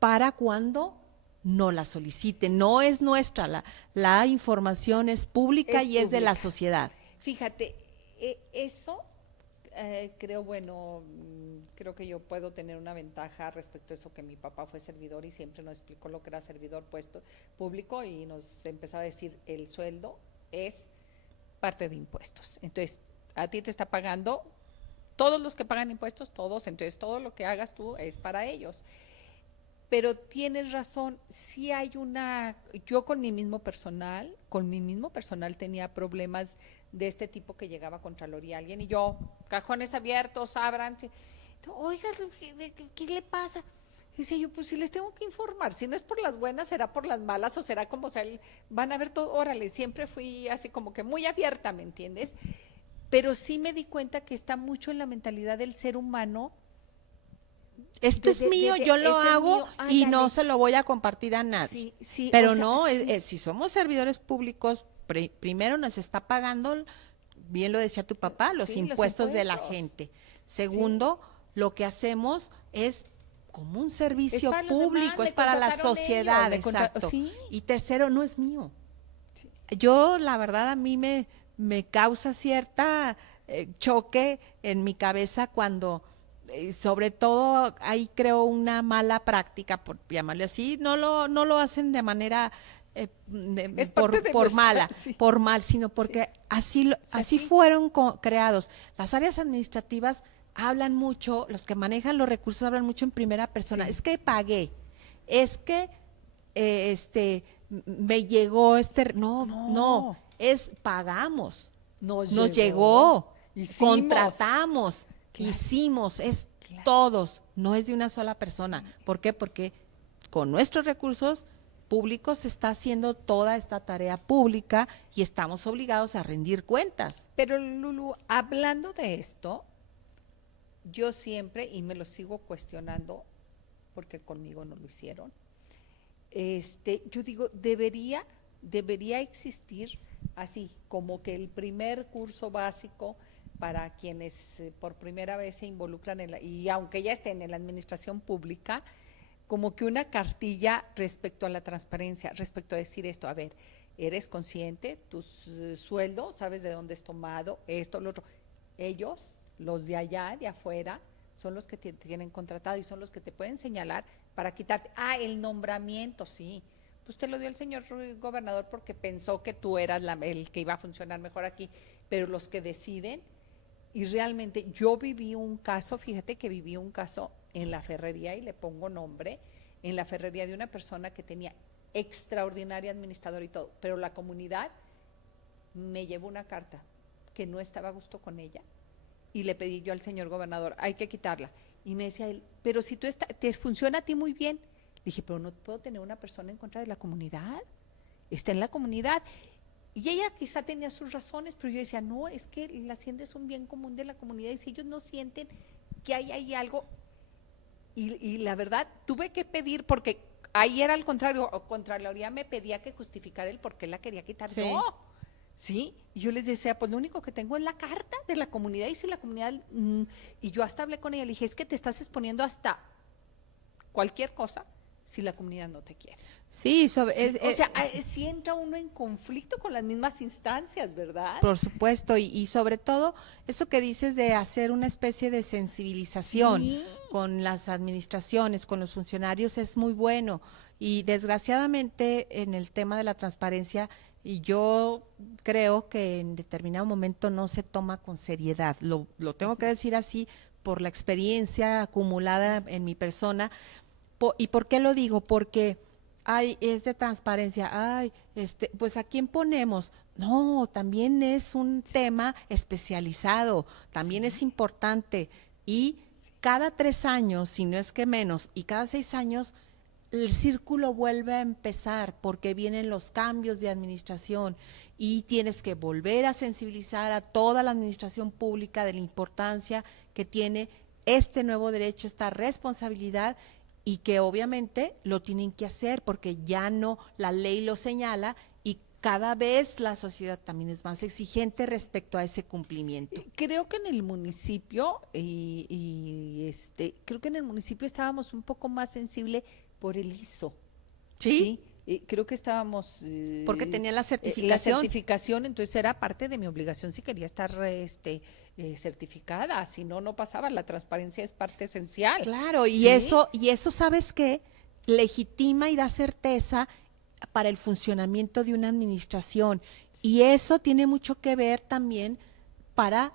para cuando no la soliciten. No es nuestra, la información es pública y es de la sociedad. Fíjate, eso creo que yo puedo tener una ventaja respecto a eso, que mi papá fue servidor y siempre nos explicó lo que era servidor público y nos empezaba a decir, el sueldo es parte de impuestos. Entonces, a ti te está pagando todos los que pagan impuestos, todos, entonces todo lo que hagas tú es para ellos. Pero tienes razón, sí hay yo con mi mismo personal tenía problemas de este tipo que llegaba a Contraloría, alguien y yo, cajones abiertos, abran, oiga, ¿qué le pasa? Dice yo, pues si les tengo que informar, si no es por las buenas, será por las malas o será como, van a ver todo, órale, siempre fui así como que muy abierta, ¿me entiendes? Pero sí me di cuenta que está mucho en la mentalidad del ser humano. Esto es mío, yo lo hago y no se lo voy a compartir a nadie. Sí, pero no, si somos servidores públicos, primero nos está pagando bien lo decía tu papá, los Sí, impuestos de la impuestos. gente. Segundo, lo que hacemos es como un servicio para los público, demás, es me para la contrataron sociedad, ellos, exacto. sí. Y tercero, no es mío. Sí. Yo, la verdad, a mí me causa cierta choque en mi cabeza cuando, sobre todo, ahí creo una mala práctica, por llamarle así, no lo hacen de manera Es parte de por nuestra- mala, sí. por mal, sino porque así así. fueron creados. Las áreas administrativas hablan mucho, los que manejan los recursos hablan mucho en primera persona. Sí. Es que pagué, es que me llegó no, es pagamos, nos llegó, Hicimos. contratamos, Claro. hicimos, es Claro. todos, no es de una sola persona. ¿Por qué? Porque con nuestros recursos públicos se está haciendo toda esta tarea pública y estamos obligados a rendir cuentas. Pero Lulu, hablando de esto, yo siempre, y me lo sigo cuestionando, porque conmigo no lo hicieron, yo digo, debería existir así, como que el primer curso básico para quienes por primera vez se involucran y aunque ya estén en la administración pública, como que una cartilla respecto a la transparencia, respecto a decir esto, a ver, eres consciente, tu sueldo, sabes de dónde es tomado, esto, lo otro. Ellos, los de allá, de afuera, son los que te tienen contratado y son los que te pueden señalar para quitarte. Ah, el nombramiento, sí. Pues te lo dio el señor gobernador porque pensó que tú eras el que iba a funcionar mejor aquí, pero los que deciden, y realmente yo viví un caso, fíjate que viví un caso en la ferrería, y le pongo nombre, en la ferrería de una persona que tenía extraordinaria administradora y todo, pero la comunidad me llevó una carta que no estaba a gusto con ella y le pedí yo al señor gobernador, hay que quitarla. Y me decía él, pero si te funciona a ti muy bien. Le dije, pero no puedo tener una persona en contra de la comunidad, está en la comunidad. Y ella quizá tenía sus razones, pero yo decía, no, es que la hacienda es un bien común de la comunidad y si ellos no sienten que hay ahí algo, y la verdad tuve que pedir, porque ahí era al contrario, Contraloría me pedía que justificara el por qué la quería quitar. Sí. No, sí, y yo les decía, pues lo único que tengo es la carta de la comunidad, y si la comunidad, y yo hasta hablé con ella, le dije, es que te estás exponiendo hasta cualquier cosa si la comunidad no te quiere. Sí, Sí, o sea, si entra uno en conflicto con las mismas instancias, ¿verdad? por supuesto, y sobre todo eso que dices de hacer una especie de sensibilización Sí. con las administraciones, con los funcionarios, es muy bueno. Y desgraciadamente en el tema de la transparencia, y yo creo que en determinado momento no se toma con seriedad. Lo tengo que decir así por la experiencia acumulada en mi persona. ¿Y por qué lo digo? Porque es de transparencia, pues ¿a quién ponemos? No, también es un tema especializado, también es importante, y cada 3 años, si no es que menos, y cada 6 años, el círculo vuelve a empezar porque vienen los cambios de administración y tienes que volver a sensibilizar a toda la administración pública de la importancia que tiene este nuevo derecho, esta responsabilidad, y que obviamente lo tienen que hacer porque ya no, la ley lo señala, y cada vez la sociedad también es más exigente respecto a ese cumplimiento. Creo que en el municipio, creo que en el municipio estábamos un poco más sensible por el ISO. ¿Sí? Creo que estábamos… Porque tenía la la certificación. certificación, entonces era parte de mi obligación si quería estar certificada, si no, no pasaba. La transparencia es parte esencial. Claro, y ¿Sí? eso, ¿sabes qué? Legitima y da certeza para el funcionamiento de una administración. Y eso tiene mucho que ver también para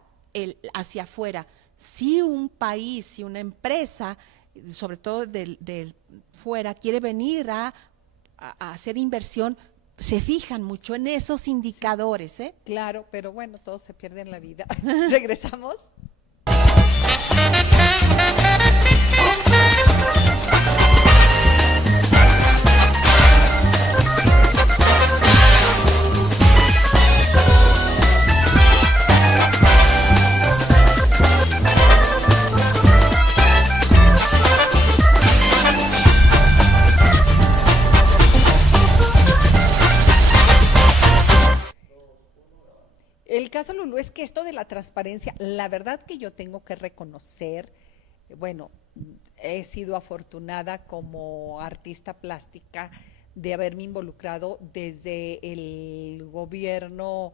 hacia afuera. Si un país, si una empresa, sobre todo del fuera, quiere venir a hacer inversión, se fijan mucho en esos indicadores, ¿eh? Claro, pero bueno, todo se pierde en la vida. ¿Regresamos? El caso, Lulú, es que esto de la transparencia, la verdad que yo tengo que reconocer, bueno, he sido afortunada como artista plástica de haberme involucrado desde el gobierno,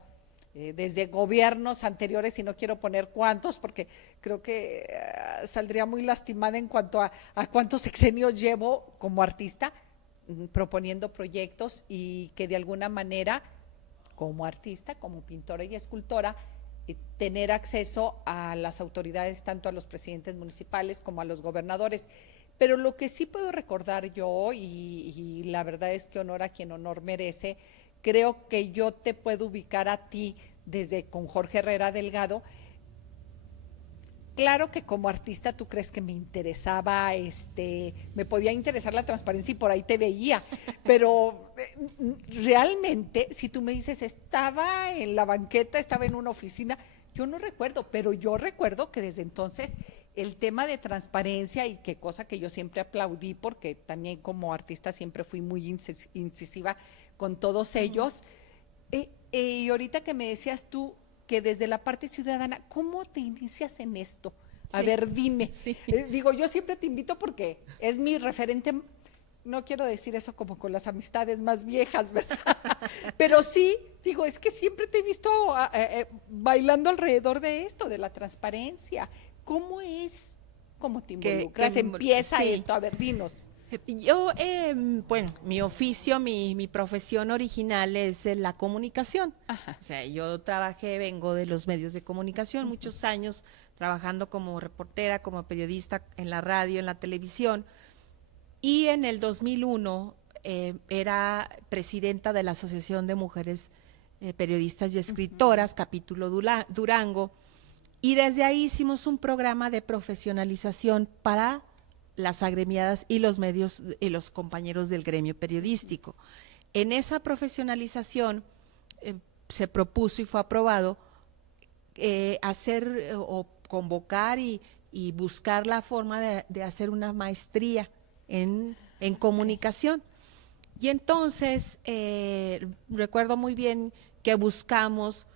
desde gobiernos anteriores, y no quiero poner cuántos, porque creo que saldría muy lastimada en cuanto a cuántos sexenios llevo como artista, proponiendo proyectos y que de alguna manera, como artista, como pintora y escultora, tener acceso a las autoridades, tanto a los presidentes municipales como a los gobernadores. Pero lo que sí puedo recordar yo, y la verdad es que honor a quien honor merece, creo que yo te puedo ubicar a ti desde con Jorge Herrera Delgado. Claro que como artista tú crees que me interesaba, me podía interesar la transparencia y por ahí te veía, pero realmente, si tú me dices, estaba en la banqueta, estaba en una oficina, yo no recuerdo, pero yo recuerdo que desde entonces el tema de transparencia, y qué cosa que yo siempre aplaudí, porque también como artista siempre fui muy incisiva con todos ellos. Y ahorita que me decías tú que desde la parte ciudadana, ¿cómo te inicias en esto? A Sí. ver, dime. Sí. Digo, yo siempre te invito porque es mi referente, no quiero decir eso como con las amistades más viejas, ¿verdad? Pero sí, digo, es que siempre te he visto bailando alrededor de esto, de la transparencia. ¿Cómo es? ¿Cómo te involucras? Empieza sí. esto, a ver, dinos. Yo, bueno, mi oficio, mi profesión original es la comunicación. Ajá. O sea, yo vengo de los medios de comunicación, muchos años trabajando como reportera, como periodista en la radio, en la televisión. Y en el 2001 era presidenta de la Asociación de Mujeres Periodistas y Escritoras, capítulo Durango. Y desde ahí hicimos un programa de profesionalización para las agremiadas y los medios y los compañeros del gremio periodístico. En esa profesionalización se propuso y fue aprobado hacer o convocar y buscar la forma de hacer una maestría en comunicación. Y entonces recuerdo muy bien que buscamos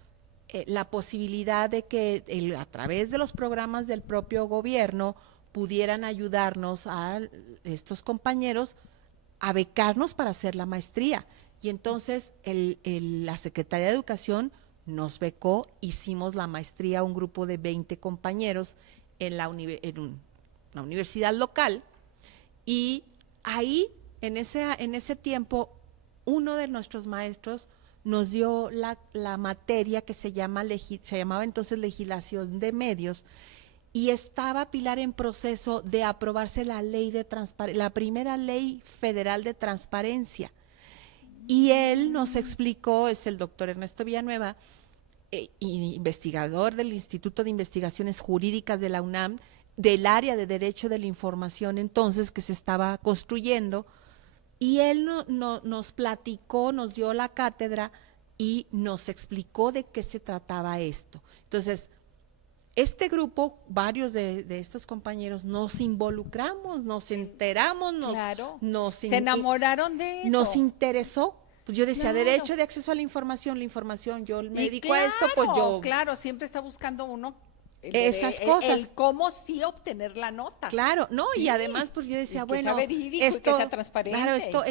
la posibilidad de que a través de los programas del propio gobierno pudieran ayudarnos a estos compañeros a becarnos para hacer la maestría. Y entonces la Secretaría de Educación nos becó, hicimos la maestría a un grupo de 20 compañeros en una universidad local, y ahí, en ese tiempo, uno de nuestros maestros nos dio la materia que se llamaba entonces legislación de medios, y estaba, Pilar, en proceso de aprobarse la ley de la primera ley federal de transparencia. Y él nos explicó, es el doctor Ernesto Villanueva, investigador del Instituto de Investigaciones Jurídicas de la UNAM, del área de Derecho de la Información entonces que se estaba construyendo, y él nos platicó, nos dio la cátedra y nos explicó de qué se trataba esto. Entonces, este grupo, varios de estos compañeros, nos involucramos, nos enteramos, Claro. nos Se enamoraron de eso. nos interesó. Pues yo decía, Claro. derecho de acceso a la información, yo me Y dedico a esto, pues yo… Claro, siempre está buscando uno Esas cosas. el cómo sí obtener la nota. Claro, no, Sí. y además pues yo decía, Y que bueno, sea verídico y que sea transparente. claro,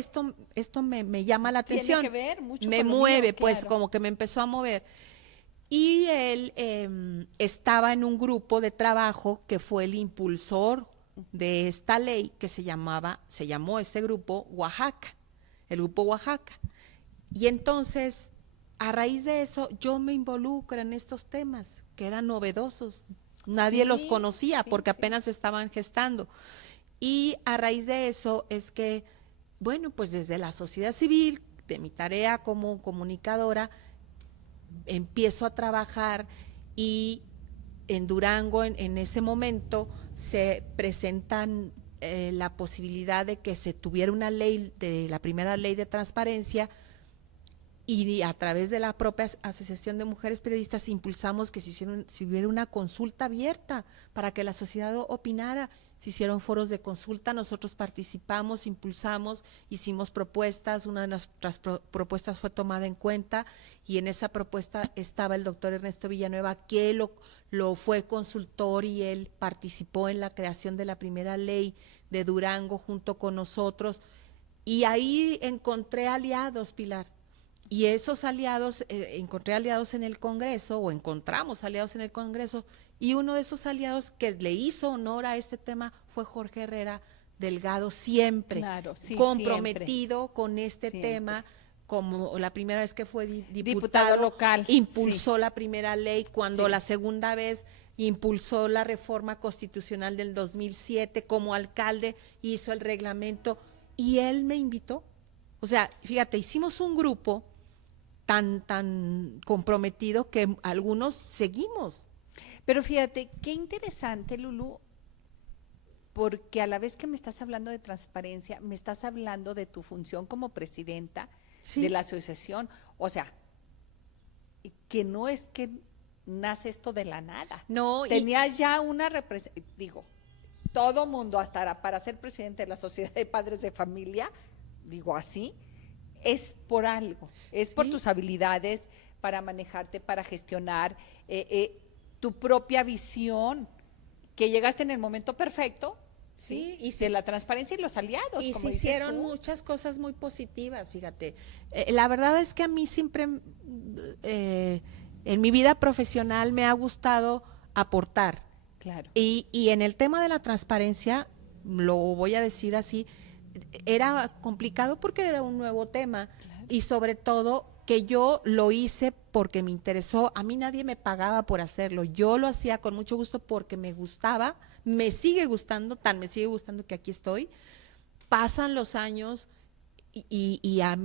esto me llama la Tiene atención, que ver mucho me con lo mueve, mío, pues claro. como que me empezó a mover. Y él estaba en un grupo de trabajo que fue el impulsor de esta ley que se llamó ese grupo Oaxaca, el grupo Oaxaca. Y entonces, a raíz de eso, yo me involucro en estos temas que eran novedosos. Nadie Sí, los conocía sí, porque sí. apenas se estaban gestando. Y a raíz de eso es que, bueno, pues desde la sociedad civil, de mi tarea como comunicadora, empiezo a trabajar, y en Durango en ese momento se presentan la posibilidad de que se tuviera una ley, la primera ley de transparencia, y a través de la propia Asociación de Mujeres Periodistas impulsamos que se hubiera una consulta abierta para que la sociedad opinara se hicieron foros de consulta, nosotros participamos, impulsamos, hicimos propuestas, una de nuestras propuestas fue tomada en cuenta y en esa propuesta estaba el doctor Ernesto Villanueva, que lo fue consultor y él participó en la creación de la primera ley de Durango junto con nosotros y ahí encontré aliados, Pilar. Y esos aliados, encontré aliados en el Congreso, o encontramos aliados en el Congreso, y uno de esos aliados que le hizo honor a este tema fue Jorge Herrera Delgado, siempre Claro, sí, comprometido siempre. con este Siempre. tema, como la primera vez que fue Diputado diputado local, impulsó la primera ley, cuando Sí. la segunda vez impulsó la reforma constitucional del 2007, como alcalde hizo el reglamento, y él me invitó. O sea, fíjate, hicimos un grupo tan comprometido que algunos seguimos. Pero fíjate, qué interesante, Lulú, porque a la vez que me estás hablando de transparencia, me estás hablando de tu función como presidenta Sí. de la asociación. O sea, que no es que nace esto de la nada. No, Tenías ya una digo, todo mundo hasta para ser presidente de la Sociedad de Padres de Familia, digo así, es por algo, es por Sí. tus habilidades para manejarte, para gestionar tu propia visión, que llegaste en el momento perfecto, Sí, ¿sí? De la transparencia y los aliados, y como se dices hicieron tú. muchas cosas muy positivas, fíjate. La verdad es que a mí siempre, en mi vida profesional, me ha gustado aportar. Claro. Y en el tema de la transparencia, lo voy a decir así, era complicado porque era un nuevo tema Claro. y sobre todo que yo lo hice porque me interesó. A mí nadie me pagaba por hacerlo, yo lo hacía con mucho gusto porque me gustaba, me sigue gustando, me sigue gustando que aquí estoy. Pasan los años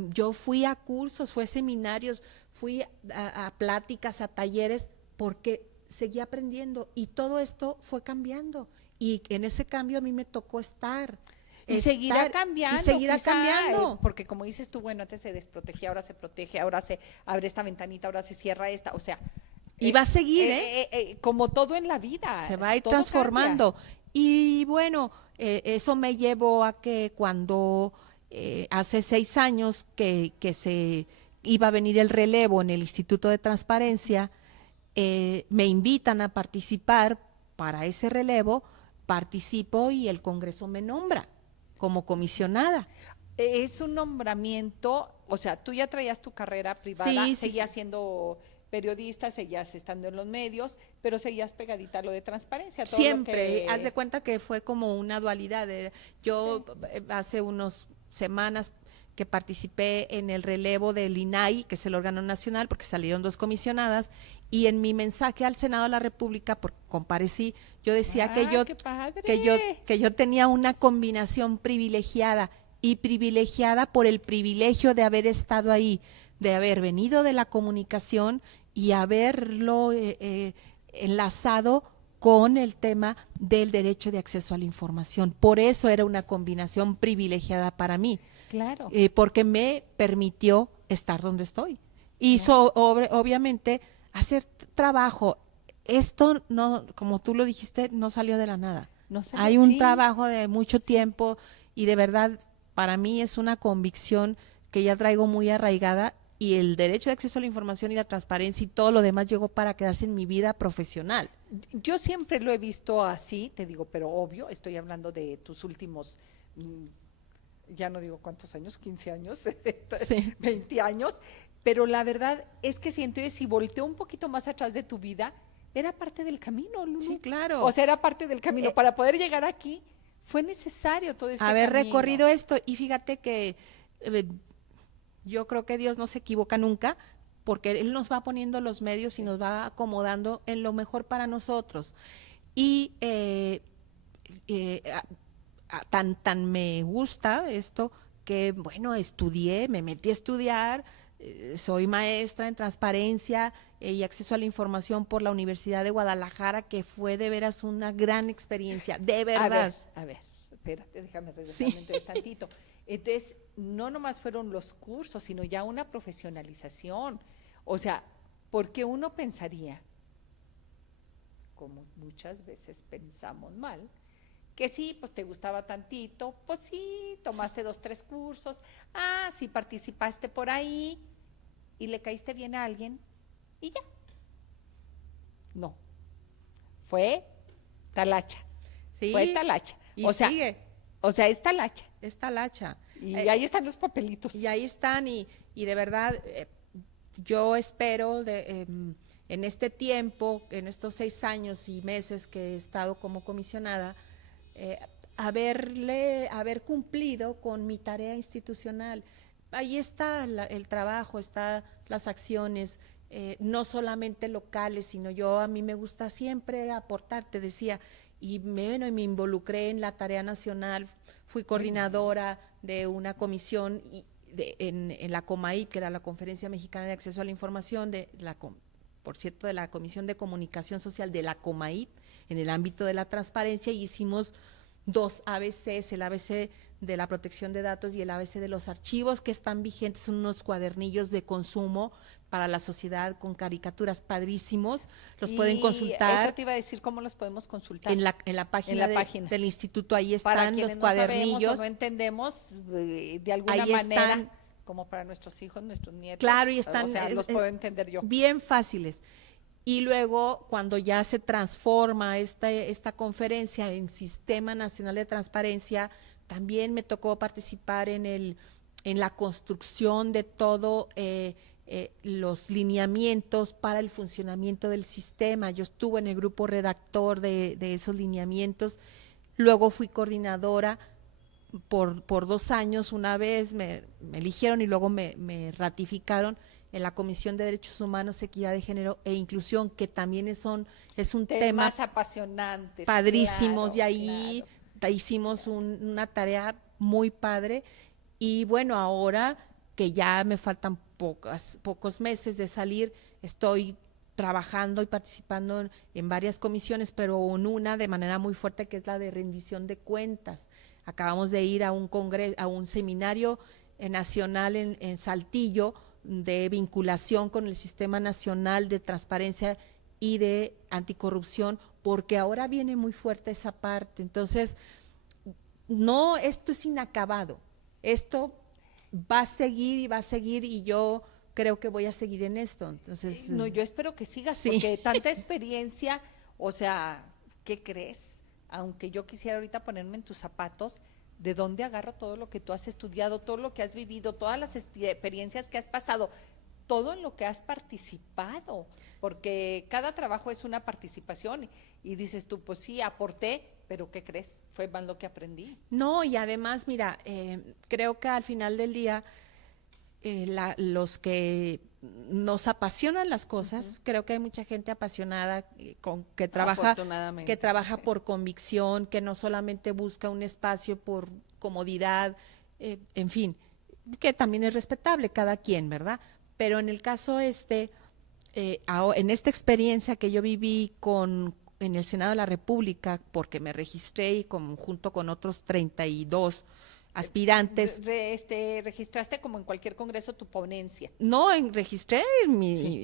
yo fui a cursos, fui a seminarios, fui a pláticas, a talleres, porque seguí aprendiendo y todo esto fue cambiando. Y en ese cambio a mí me tocó estar. Y seguirá cambiando. Y seguirá quizá, cambiando. Porque como dices tú, bueno, antes se desprotegía, ahora se protege, ahora se abre esta ventanita, ahora se cierra esta, o sea. Y va a seguir, como todo en la vida. Se va a ir todo transformando. cambia. Y bueno, eso me llevó a que cuando hace 6 años que se iba a venir el relevo en el Instituto de Transparencia, me invitan a participar para ese relevo, participo y el Congreso me nombra como comisionada. Es un nombramiento, o sea, tú ya traías tu carrera privada, Sí, sí, seguías sí. siendo periodista, seguías estando en los medios, pero seguías pegadita a lo de transparencia. Todo Siempre, lo que... haz de cuenta que fue como una dualidad. Yo hace unas semanas que participé en el relevo del INAI, que es el órgano nacional, porque salieron 2 comisionadas, y en mi mensaje al Senado de la República, porque comparecí, yo decía qué padre. que yo tenía una combinación privilegiada, y privilegiada por el privilegio de haber estado ahí, de haber venido de la comunicación y haberlo enlazado con el tema del derecho de acceso a la información. Por eso era una combinación privilegiada para mí. Claro. Porque me permitió estar donde estoy. Y obviamente hacer trabajo. Esto no, como tú lo dijiste, no salió de la nada. No salió, Hay un sí. trabajo de mucho tiempo y de verdad para mí es una convicción que ya traigo muy arraigada, y el derecho de acceso a la información y la transparencia y todo lo demás llegó para quedarse en mi vida profesional. Yo siempre lo he visto así, te digo, pero obvio, estoy hablando de tus últimos, ya no digo cuántos años, 15 años, Sí. 20 años, pero la verdad es que siento que si volteo un poquito más atrás de tu vida, era parte del camino, Lulú. Sí, claro. O sea, era parte del camino. Para poder llegar aquí, fue necesario todo este haber camino. recorrido esto. Y fíjate que yo creo que Dios no se equivoca nunca, porque Él nos va poniendo los medios y nos va acomodando en lo mejor para nosotros. Y tan me gusta esto que, bueno, estudié, me metí a estudiar, soy maestra en transparencia y acceso a la información por la Universidad de Guadalajara, que fue de veras una gran experiencia, de verdad. A ver, espérate, déjame regresarme entonces tantito. Entonces, no nomás fueron los cursos, sino ya una profesionalización. O sea, porque uno pensaría, como muchas veces pensamos mal, que sí, pues te gustaba tantito, pues sí, tomaste 2, 3 cursos, sí participaste por ahí y le caíste bien a alguien y ya. No, fue talacha, fue Sí, talacha. y O sea, sigue, es talacha. es talacha. Y ahí están los papelitos. Y ahí están, y de verdad, yo espero en este tiempo, en estos 6 años y meses que he estado como comisionada, haber cumplido con mi tarea institucional. Ahí está el trabajo, están las acciones, no solamente locales, sino a mí me gusta siempre aportar, te decía, bueno, me involucré en la tarea nacional, fui coordinadora de una comisión en la COMAI, que era la Conferencia Mexicana de Acceso a la Información, por cierto, de la Comisión de Comunicación Social de la COMAI, en el ámbito de la transparencia, y hicimos 2 ABCs, el ABC de la protección de datos y el ABC de los archivos, que están vigentes, son unos cuadernillos de consumo para la sociedad con caricaturas padrísimos, los pueden consultar. Eso te iba a decir, ¿cómo los podemos consultar? En la página, del instituto, ahí están los cuadernillos. Para quienes no sabemos o no entendemos, de alguna ahí manera, están, como para nuestros hijos, nuestros nietos. Claro, y están, o sea, los puedo entender yo. Bien fáciles. Y luego, cuando ya se transforma esta conferencia en Sistema Nacional de Transparencia, también me tocó participar en la construcción de todo los lineamientos para el funcionamiento del sistema. Yo estuve en el grupo redactor de esos lineamientos, luego fui coordinadora por 2 años, una vez me eligieron y luego me ratificaron en la Comisión de Derechos Humanos, Equidad de Género e Inclusión, que también es un tema más apasionantes, padrísimos, claro, y ahí hicimos una tarea muy padre. Y bueno, ahora que ya me faltan pocos meses de salir, estoy trabajando y participando en varias comisiones, pero en una de manera muy fuerte, que es la de rendición de cuentas. Acabamos de ir a un seminario nacional en Saltillo, de vinculación con el Sistema Nacional de Transparencia y de Anticorrupción, porque ahora viene muy fuerte esa parte. Entonces, no, esto es inacabado, esto va a seguir y va a seguir, y yo creo que voy a seguir en esto. Entonces, no, yo espero que sigas, sí. Porque tanta experiencia, o sea, ¿qué crees? Aunque yo quisiera ahorita ponerme en tus zapatos, ¿de dónde agarro todo lo que tú has estudiado, todo lo que has vivido, todas las experiencias que has pasado, todo en lo que has participado? Porque cada trabajo es una participación y dices tú, pues sí, aporté, pero ¿qué crees? Fue más lo que aprendí. No, y además, mira, creo que al final del día, los que nos apasionan las cosas, creo que hay mucha gente apasionada que trabaja por convicción, que no solamente busca un espacio por comodidad, en fin, que también es respetable cada quien, ¿verdad? Pero en el caso en esta experiencia que yo viví en el Senado de la República, porque me registré y junto con otros 32 aspirantes. ¿Registraste como en cualquier congreso tu ponencia? No, registré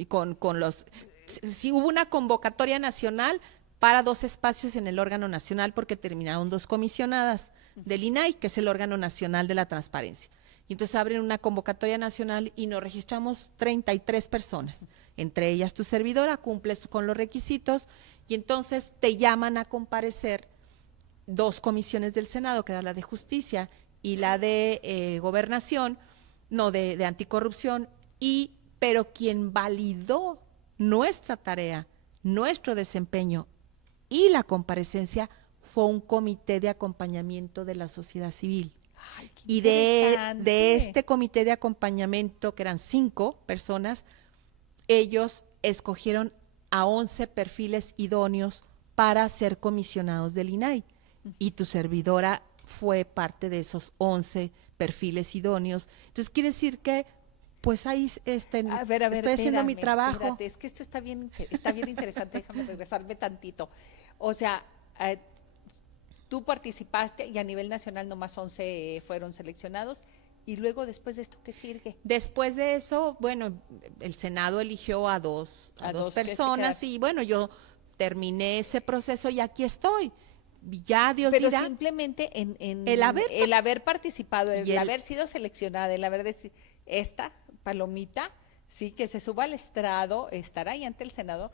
con los... Sí, hubo una convocatoria nacional para 2 espacios en el órgano nacional, porque terminaron 2 comisionadas del INAI, que es el órgano nacional de la transparencia. Y entonces abren una convocatoria nacional y nos registramos 33 personas, entre ellas tu servidora, cumples con los requisitos, y entonces te llaman a comparecer 2 comisiones del Senado, que era la de Justicia y la de Gobernación, no, de Anticorrupción, pero quien validó nuestra tarea, nuestro desempeño y la comparecencia fue un comité de acompañamiento de la sociedad civil. Ay, qué y de este comité de acompañamiento, que eran 5 personas, ellos escogieron a 11 perfiles idóneos para ser comisionados del INAI. Y tu servidora fue parte de esos 11 perfiles idóneos. Entonces, quiere decir que, pues ahí estoy haciendo mi trabajo. Espérate, es que esto está bien interesante, déjame regresarme tantito. O sea, tú participaste y a nivel nacional nomás 11 fueron seleccionados, y luego después de esto, ¿qué sigue? Después de eso, bueno, el Senado eligió a dos personas, y bueno, yo terminé ese proceso y aquí estoy. ya Dios Pero dirá. simplemente en El haber participado, y el haber sido seleccionada, el haber decidido, esta palomita, sí, que se suba al estrado, estar ahí ante el Senado,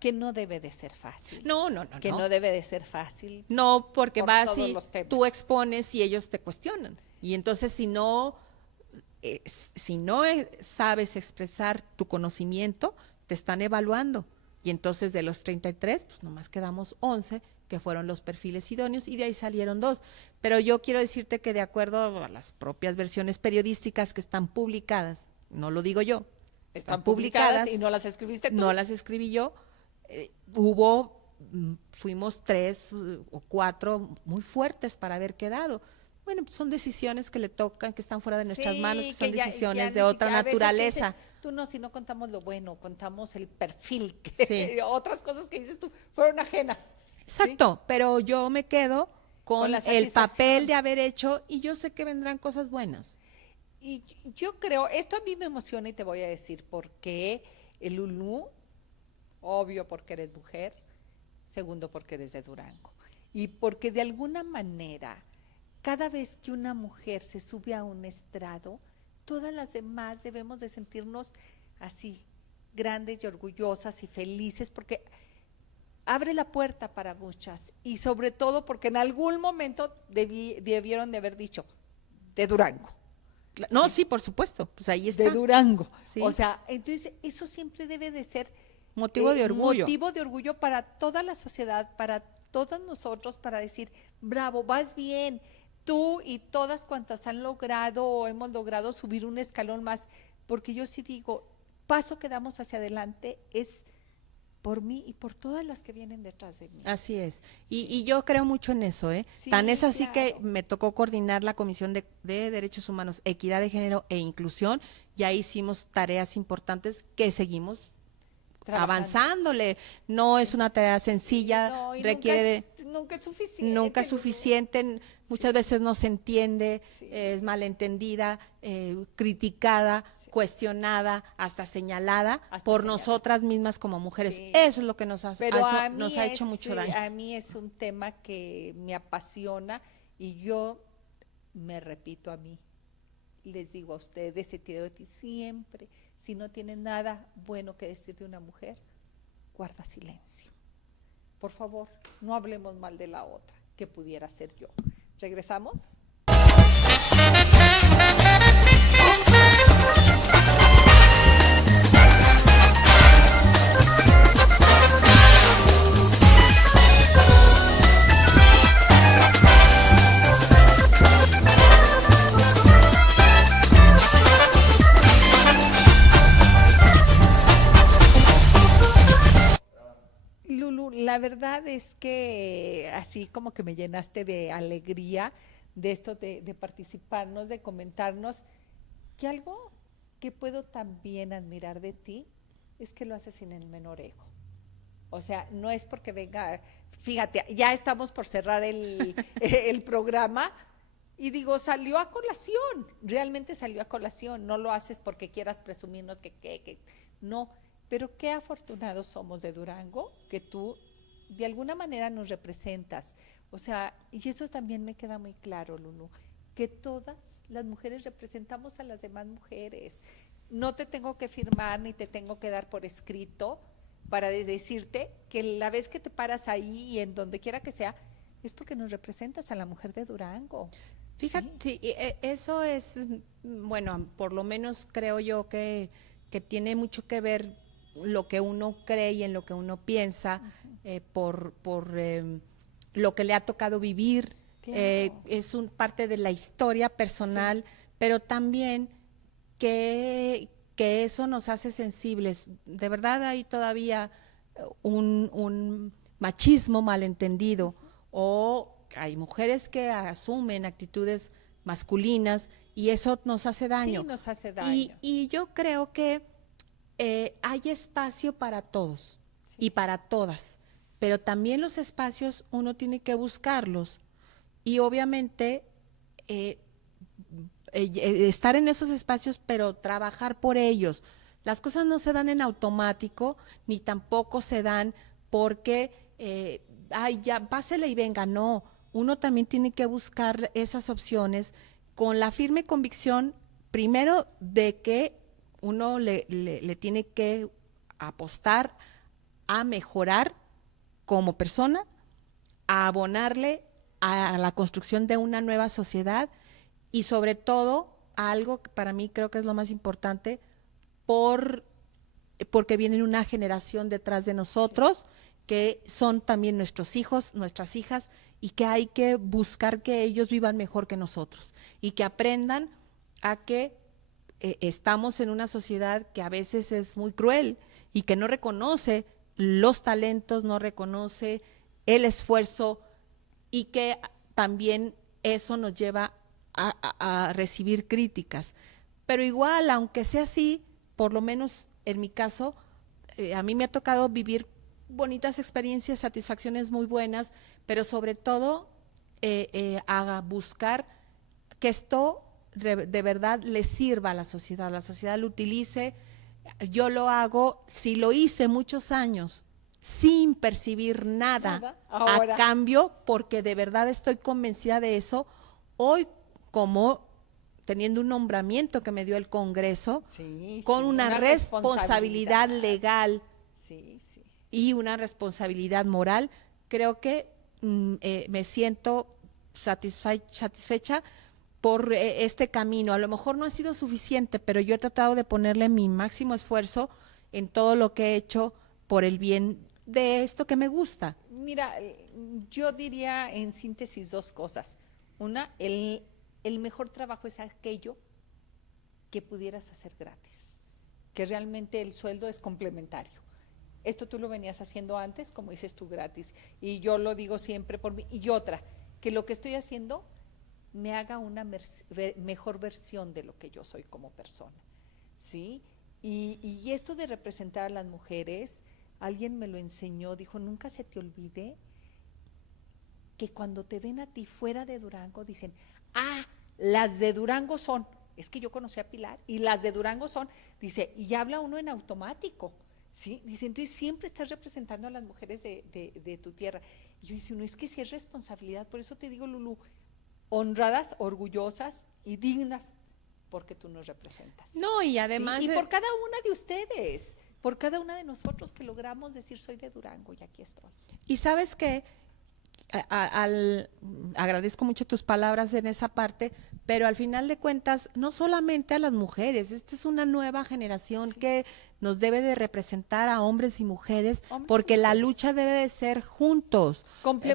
que no debe de ser fácil. No, Que no debe de ser fácil. No, porque por vas todos y los temas. tú expones y ellos te cuestionan. Y entonces si no sabes expresar tu conocimiento, te están evaluando. Y entonces de los 33, pues nomás quedamos 11, que fueron los perfiles idóneos, y de ahí salieron 2. Pero yo quiero decirte que de acuerdo a las propias versiones periodísticas que están publicadas, no lo digo yo, Están publicadas y no las escribiste tú. no las escribí yo, fuimos 3 o 4 muy fuertes para haber quedado. Bueno, pues son decisiones que le tocan, que están fuera de nuestras manos, que son decisiones de otra naturaleza. Tú no, si no contamos lo bueno, contamos el perfil, que Sí. otras cosas que dices tú fueron ajenas. Exacto, ¿sí? pero yo me quedo con la el satisfacción. papel de haber hecho y yo sé que vendrán cosas buenas. Y yo creo, esto a mí me emociona y te voy a decir por qué, Lulú, obvio porque eres mujer, segundo porque eres de Durango, y porque de alguna manera, cada vez que una mujer se sube a un estrado, todas las demás debemos de sentirnos así, grandes y orgullosas y felices, porque abre la puerta para muchas, y sobre todo porque en algún momento debieron de haber dicho, de Durango. No, sí, por supuesto, pues ahí está. De Durango. Sí. O sea, entonces eso siempre debe de ser Motivo de orgullo. Motivo de orgullo para toda la sociedad, para todos nosotros, para decir, bravo, vas bien. Tú y todas cuantas han logrado o hemos logrado subir un escalón más, porque yo sí digo, paso que damos hacia adelante es por mí y por todas las que vienen detrás de mí. Así es. Sí. Y yo creo mucho en eso, ¿eh? Sí, Tan es así claro. que me tocó coordinar la Comisión de Derechos Humanos, Equidad de Género e Inclusión, y ahí hicimos tareas importantes que seguimos Trabajando. avanzándole. No es una tarea sencilla, No, y requiere nunca es suficiente. nunca es Lulú. suficiente, muchas veces no se entiende, Sí. es malentendida, criticada, Sí. cuestionada, hasta señalada Hasta por señalada. nosotras mismas como mujeres. Sí. Eso es lo que nos ha, Pero eso a mí nos ha hecho mucho daño. A mí es un tema que me apasiona y yo me repito a mí. Les digo a ustedes, he tirado de ti siempre. Si no tienes nada bueno que decir de una mujer, guarda silencio. Por favor, no hablemos mal de la otra, que pudiera ser yo. ¿Regresamos? Lulu, la verdad es que así como que me llenaste de alegría de esto de participarnos, de comentarnos, que algo que puedo también admirar de ti es que lo haces sin el menor ego. O sea, no es porque venga, fíjate, ya estamos por cerrar el programa y digo, salió a colación, realmente salió a colación, no lo haces porque quieras presumirnos que no. Pero qué afortunados somos de Durango, que tú de alguna manera nos representas. O sea, y eso también me queda muy claro, Lulu, que todas las mujeres representamos a las demás mujeres. No te tengo que firmar ni te tengo que dar por escrito para decirte que la vez que te paras ahí y en donde quiera que sea, es porque nos representas a la mujer de Durango. Fíjate, Sí. eso es, bueno, por lo menos creo yo que tiene mucho que ver lo que uno cree y en lo que uno piensa, por lo que le ha tocado vivir, Claro. es parte de la historia personal, pero también que eso nos hace sensibles. De verdad hay todavía un machismo malentendido, o hay mujeres que asumen actitudes masculinas y eso nos hace daño. Sí, nos hace daño. Y yo creo que hay espacio para todos y para todas, pero también los espacios uno tiene que buscarlos y obviamente estar en esos espacios, pero trabajar por ellos. Las cosas no se dan en automático, ni tampoco se dan porque ay, ya, pásele y venga. No, uno también tiene que buscar esas opciones con la firme convicción, primero, de que uno le tiene que apostar a mejorar como persona, a abonarle a la construcción de una nueva sociedad y sobre todo a algo que para mí creo que es lo más importante, porque viene una generación detrás de nosotros que son también nuestros hijos, nuestras hijas, y que hay que buscar que ellos vivan mejor que nosotros y que aprendan a que estamos en una sociedad que a veces es muy cruel y que no reconoce los talentos, no reconoce el esfuerzo y que también eso nos lleva a recibir críticas. Pero igual, aunque sea así, por lo menos en mi caso, a mí me ha tocado vivir bonitas experiencias, satisfacciones muy buenas, pero sobre todo a buscar que esto de verdad le sirva a la sociedad lo utilice. Yo lo hago, si lo hice muchos años, sin percibir nada a cambio, porque de verdad estoy convencida de eso, hoy como teniendo un nombramiento que me dio el Congreso, con una responsabilidad legal y una responsabilidad moral, creo que me siento satisfecha por este camino. A lo mejor no ha sido suficiente, pero yo he tratado de ponerle mi máximo esfuerzo en todo lo que he hecho por el bien de esto que me gusta. Mira, yo diría en síntesis dos cosas. Una, el mejor trabajo es aquello que pudieras hacer gratis, que realmente el sueldo es complementario. Esto tú lo venías haciendo antes, como dices tú, gratis, y yo lo digo siempre por mí. Y otra, que lo que estoy haciendo me haga una mejor versión de lo que yo soy como persona, ¿sí? Y esto de representar a las mujeres, alguien me lo enseñó, dijo, nunca se te olvide que cuando te ven a ti fuera de Durango, dicen, ah, las de Durango son, es que yo conocí a Pilar, y las de Durango son, dice, y habla uno en automático, ¿sí? Dice, entonces siempre estás representando a las mujeres de tu tierra. Y yo dice, no, es que sí es responsabilidad, por eso te digo, Lulú, honradas, orgullosas y dignas, porque tú nos representas. No, y además… Sí, y por cada una de ustedes, por cada una de nosotros que logramos decir, soy de Durango y aquí estoy. Y sabes que agradezco mucho tus palabras en esa parte, pero al final de cuentas, no solamente a las mujeres, esta es una nueva generación que nos debe de representar a hombres y mujeres, porque la lucha debe de ser juntos,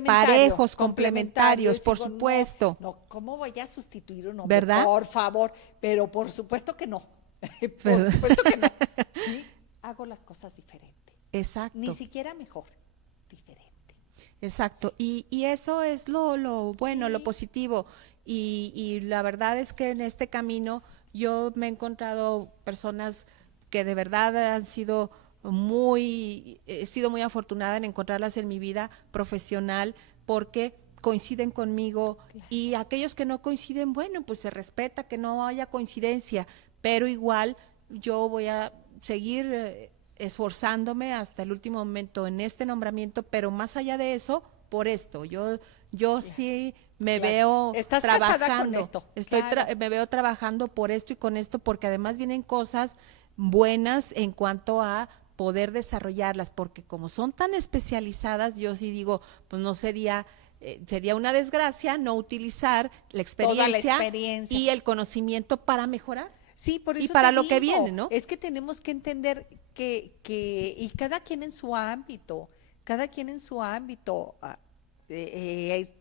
parejos, complementarios, por supuesto. No, ¿cómo voy a sustituir un hombre? ¿Verdad? Por favor, pero por supuesto que no. Por supuesto que no. ¿Sí? Hago las cosas diferente. Exacto. Ni siquiera mejor, diferente. Exacto, y eso es lo bueno, lo positivo, y la verdad es que en este camino yo me he encontrado personas que de verdad han sido he sido muy afortunada en encontrarlas en mi vida profesional, porque coinciden conmigo, y aquellos que no coinciden, bueno, pues se respeta que no haya coincidencia, pero igual yo voy a seguir esforzándome hasta el último momento en este nombramiento, pero más allá de eso, por esto, yo sí me veo trabajando, con esto. Me veo trabajando por esto y con esto, porque además vienen cosas buenas en cuanto a poder desarrollarlas, porque como son tan especializadas, yo sí digo, pues no sería una desgracia no utilizar la experiencia y el conocimiento para mejorar. Sí, por eso y para lo que viene, ¿no? Es que tenemos que entender que y cada quien en su ámbito,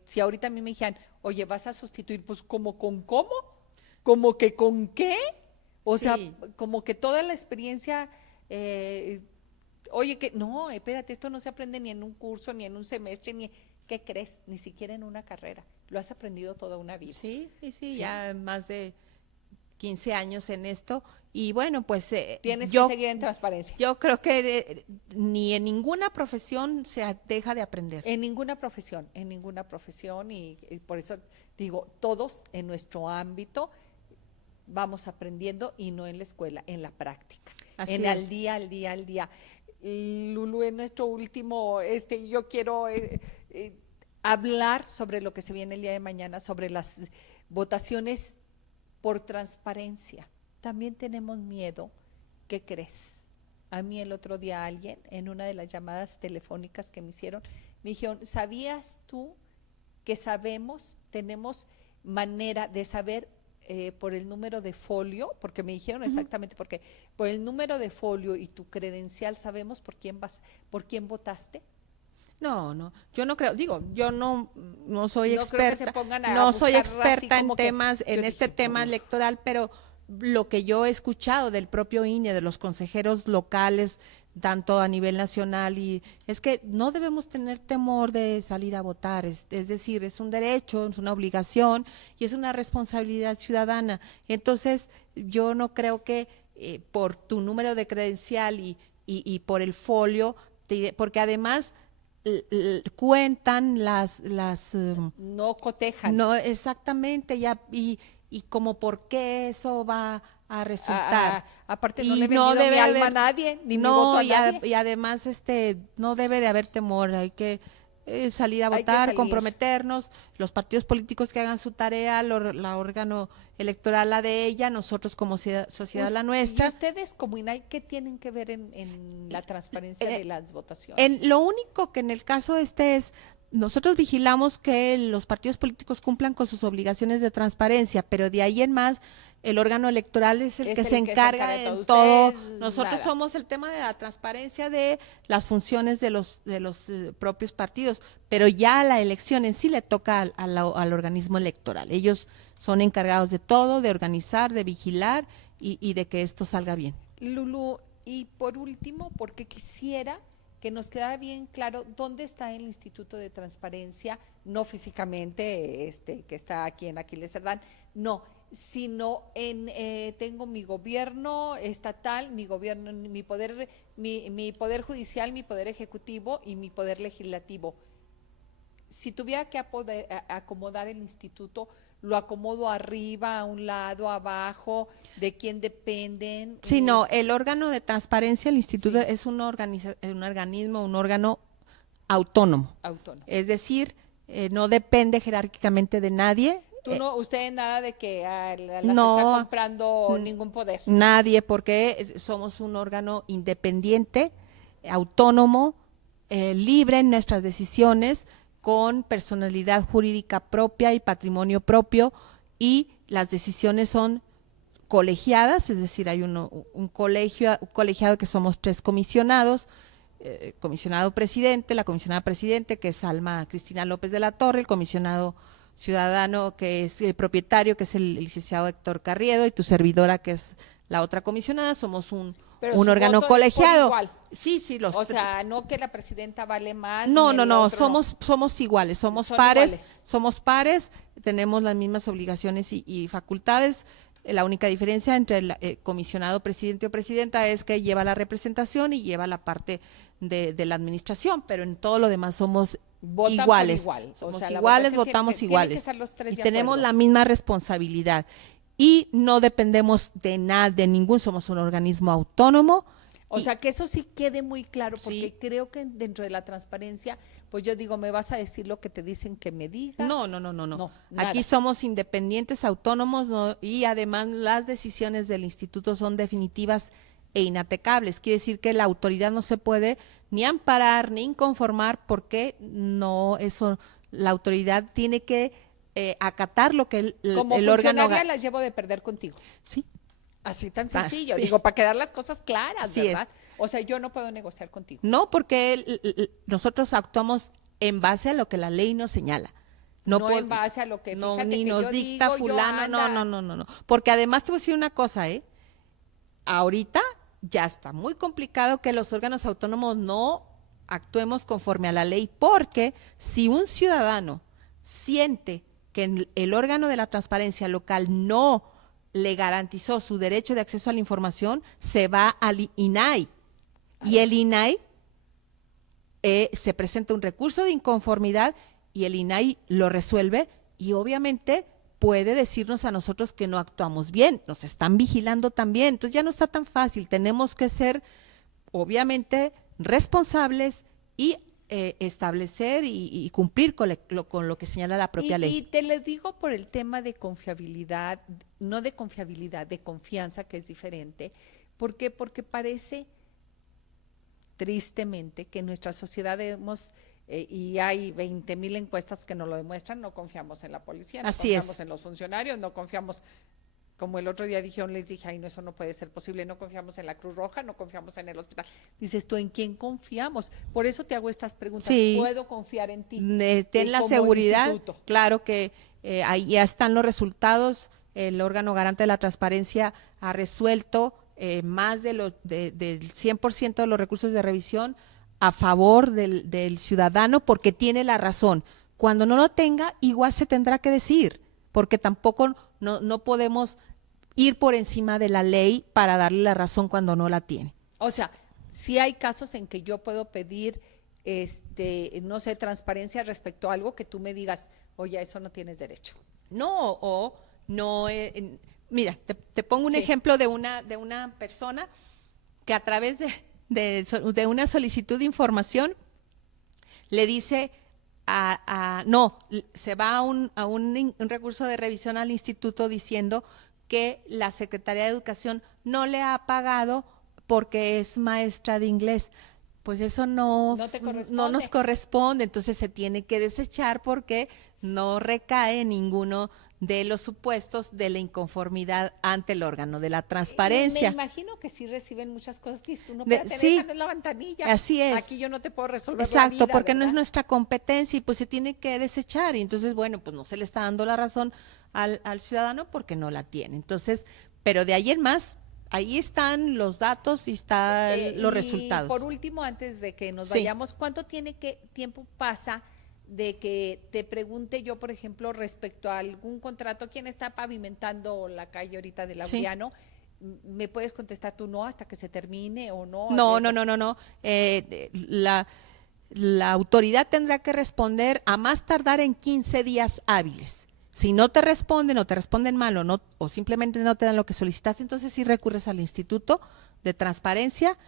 si ahorita a mí me dijeran, oye, vas a sustituir, pues ¿como con cómo? ¿Como que con qué? O sea, como que toda la experiencia, oye, que no, espérate, esto no se aprende ni en un curso, ni en un semestre, ¿qué crees? Ni siquiera en una carrera, lo has aprendido toda una vida. Sí, ya más de 15 años en esto, y bueno, pues tienes que seguir en transparencia. Yo creo que ni en ninguna profesión se deja de aprender. En ninguna profesión, y por eso digo, todos en nuestro ámbito vamos aprendiendo, y no en la escuela, en la práctica, al día. Lulú, en nuestro último, yo quiero hablar sobre lo que se viene el día de mañana, sobre las votaciones por transparencia. También tenemos miedo. ¿Qué crees? A mí el otro día alguien, en una de las llamadas telefónicas que me hicieron, me dijeron, ¿sabías tú que tenemos manera de saber por el número de folio? Porque me dijeron exactamente, porque por el número de folio y tu credencial sabemos por quién votaste. No, yo no creo, yo no soy No creo que se experta, pongan a no soy buscarlo así experta en como que temas, en yo este dije, tema electoral, pero lo que yo he escuchado del propio INE, de los consejeros locales, tanto a nivel nacional, y es que no debemos tener temor de salir a votar, es decir, es un derecho, es una obligación y es una responsabilidad ciudadana. Entonces, yo no creo que por tu número de credencial y por el folio, porque además cuentan no cotejan. no exactamente ya y como por qué eso va a resultar. Aparte no Y le he vendido mi alma a nadie, ni mi voto a nadie. Y además no debe de haber temor, hay que salir a Hay que votar, salir. comprometernos, los partidos políticos que hagan su tarea, la órgano electoral la de ella, nosotros como sociedad la nuestra. ¿Y ustedes como INAI qué tienen que ver en la transparencia de las votaciones? Lo único que en el caso es, nosotros vigilamos que los partidos políticos cumplan con sus obligaciones de transparencia, pero de ahí en más el órgano electoral es el que se encarga de en todo. todo. Ustedes, Nosotros nada. somos el tema de la transparencia de las funciones de los propios partidos, pero ya la elección en sí le toca al organismo electoral. Ellos son encargados de todo, de organizar, de vigilar y de que esto salga bien. Lulú, y por último, porque quisiera que nos quedara bien claro dónde está el Instituto de Transparencia, no físicamente, que está aquí en Aquiles Cerdán, no, sino tengo mi gobierno estatal, mi poder judicial, mi poder ejecutivo y mi poder legislativo. Si tuviera que acomodar el instituto, lo acomodo arriba, a un lado, abajo, de quién dependen. Sí, no, el órgano de transparencia, el instituto, Sí. es un organismo, un órgano autónomo. Es decir, no depende jerárquicamente de nadie. Usted nada de que las no, está comprando ningún poder. Nadie, porque somos un órgano independiente, autónomo, libre en nuestras decisiones, con personalidad jurídica propia y patrimonio propio, y las decisiones son colegiadas, es decir, hay un colegiado que somos 3 comisionados, comisionado presidente, la comisionada presidente, que es Alma Cristina López de la Torre, el comisionado ciudadano, que es el propietario, que es el licenciado Héctor Carriedo, y tu servidora, que es la otra comisionada. Somos un órgano colegiado. Sí, o sea, no que la presidenta vale más. No, somos iguales, somos pares, tenemos las mismas obligaciones y facultades. La única diferencia entre el comisionado presidente o presidenta es que lleva la representación y lleva la parte de la administración, pero en todo lo demás somos iguales. Somos iguales, votamos iguales. Y tenemos la misma responsabilidad. Y no dependemos de nada, de ningún, somos un organismo autónomo. O sea, que eso sí quede muy claro, porque creo que dentro de la transparencia, pues yo digo, me vas a decir lo que te dicen que me digas. No. Aquí somos independientes, autónomos, y además las decisiones del instituto son definitivas e inatecables. Quiere decir que la autoridad no se puede ni amparar ni inconformar, porque la autoridad tiene que acatar lo que el órgano. Como funcionaria las llevo de perder contigo. Sí. Así tan sencillo, digo, para quedar las cosas claras, Así ¿verdad? es. O sea, yo no puedo negociar contigo. No, porque nosotros actuamos en base a lo que la ley nos señala. No en base a lo que, fíjate, ni que nos yo dicta digo, fulano, no. Porque además te voy a decir una cosa, ahorita ya está muy complicado que los órganos autónomos no actuemos conforme a la ley, porque si un ciudadano siente que el órgano de la transparencia local no le garantizó su derecho de acceso a la información, se va al INAI. Y el INAI se presenta un recurso de inconformidad y el INAI lo resuelve, y obviamente puede decirnos a nosotros que no actuamos bien, nos están vigilando también. Entonces ya no está tan fácil, tenemos que ser obviamente responsables y establecer y cumplir con lo que señala la propia ley. Y te lo digo por el tema de confiabilidad, no de confiabilidad, de confianza, que es diferente. ¿Por qué? Porque parece, tristemente, que en nuestra sociedad y hay 20,000 encuestas que nos lo demuestran, no confiamos en la policía, no confiamos en los funcionarios, no confiamos, como el otro día les dije, ay, no, eso no puede ser posible, no confiamos en la Cruz Roja, no confiamos en el hospital. Dices tú, ¿en quién confiamos? Por eso te hago estas preguntas. Sí. ¿Puedo confiar en ti? Ten la seguridad, claro que ahí ya están los resultados, el órgano garante de la transparencia ha resuelto más del 100% de los recursos de revisión a favor del ciudadano porque tiene la razón. Cuando no lo tenga, igual se tendrá que decir, porque tampoco no podemos ir por encima de la ley para darle la razón cuando no la tiene. O sea, sí hay casos en que yo puedo pedir, no sé, transparencia respecto a algo que tú me digas, oye, eso no tienes derecho. No, o no, mira, te pongo un ejemplo de una persona que a través de una solicitud de información le dice se va a un recurso de revisión al instituto diciendo que la Secretaría de Educación no le ha pagado porque es maestra de inglés. Pues eso no nos corresponde, entonces se tiene que desechar porque no recae en ninguno de los supuestos de la inconformidad ante el órgano de la transparencia. Me imagino que sí reciben muchas cosas que tú no puedes tener en la ventanilla. Así es. Aquí yo no te puedo resolver Exacto, la vida, porque ¿verdad? no es nuestra competencia y pues se tiene que desechar. Y entonces, bueno, pues no se le está dando la razón al ciudadano porque no la tiene. Entonces, pero de ahí en más, ahí están los datos y están los resultados. Por último, antes de que nos vayamos, ¿cuánto tiempo pasa de que te pregunte yo, por ejemplo, respecto a algún contrato, quién está pavimentando la calle ahorita de Laureano? ¿Me puedes contestar tú no hasta que se termine o no? No. La autoridad tendrá que responder a más tardar en 15 días hábiles. Si no te responden o te responden mal o simplemente no te dan lo que solicitaste, entonces sí recurres al Instituto de Transparencia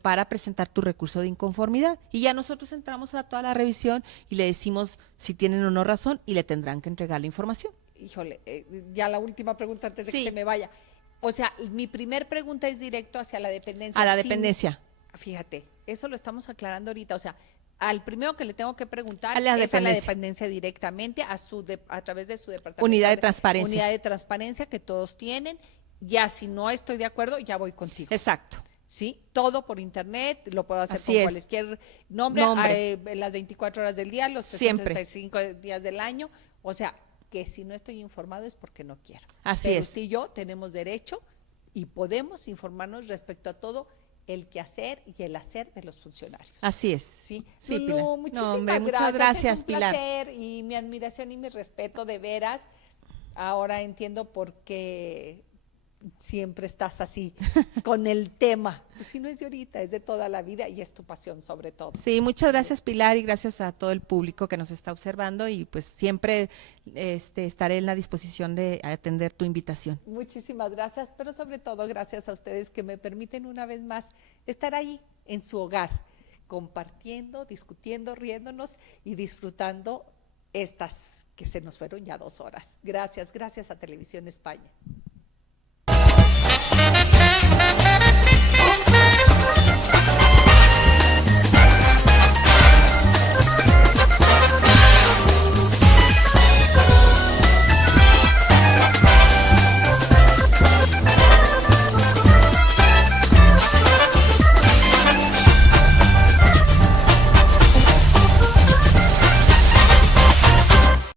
para presentar tu recurso de inconformidad. Y ya nosotros entramos a toda la revisión y le decimos si tienen o no razón y le tendrán que entregar la información. Híjole, ya la última pregunta antes de que se me vaya. O sea, mi primer pregunta es directo hacia la dependencia. A la dependencia. Fíjate, eso lo estamos aclarando ahorita. O sea, al primero que le tengo que preguntar a la dependencia directamente a través de su departamento. Unidad de transparencia. Unidad de transparencia que todos tienen. Ya si no estoy de acuerdo, ya voy contigo. Exacto. Sí, todo por internet, lo puedo hacer Así con es. cualquier nombre. Las 24 horas del día, los 365 días del año. O sea, que si no estoy informado es porque no quiero. Así es. Sí, yo tenemos derecho y podemos informarnos respecto a todo el quehacer y el hacer de los funcionarios. Así es. Sí, Pilar. Muchísimas gracias. Muchas gracias, es un Pilar. placer y mi admiración y mi respeto, de veras. Ahora entiendo por qué siempre estás así con el tema. Pues si no es de ahorita, es de toda la vida y es tu pasión sobre todo. Sí, muchas gracias, Pilar, y gracias a todo el público que nos está observando y pues siempre estaré en la disposición de atender tu invitación. Muchísimas gracias, pero sobre todo gracias a ustedes que me permiten una vez más estar ahí en su hogar, compartiendo, discutiendo, riéndonos y disfrutando estas que se nos fueron ya 2 horas. Gracias a Televisión España.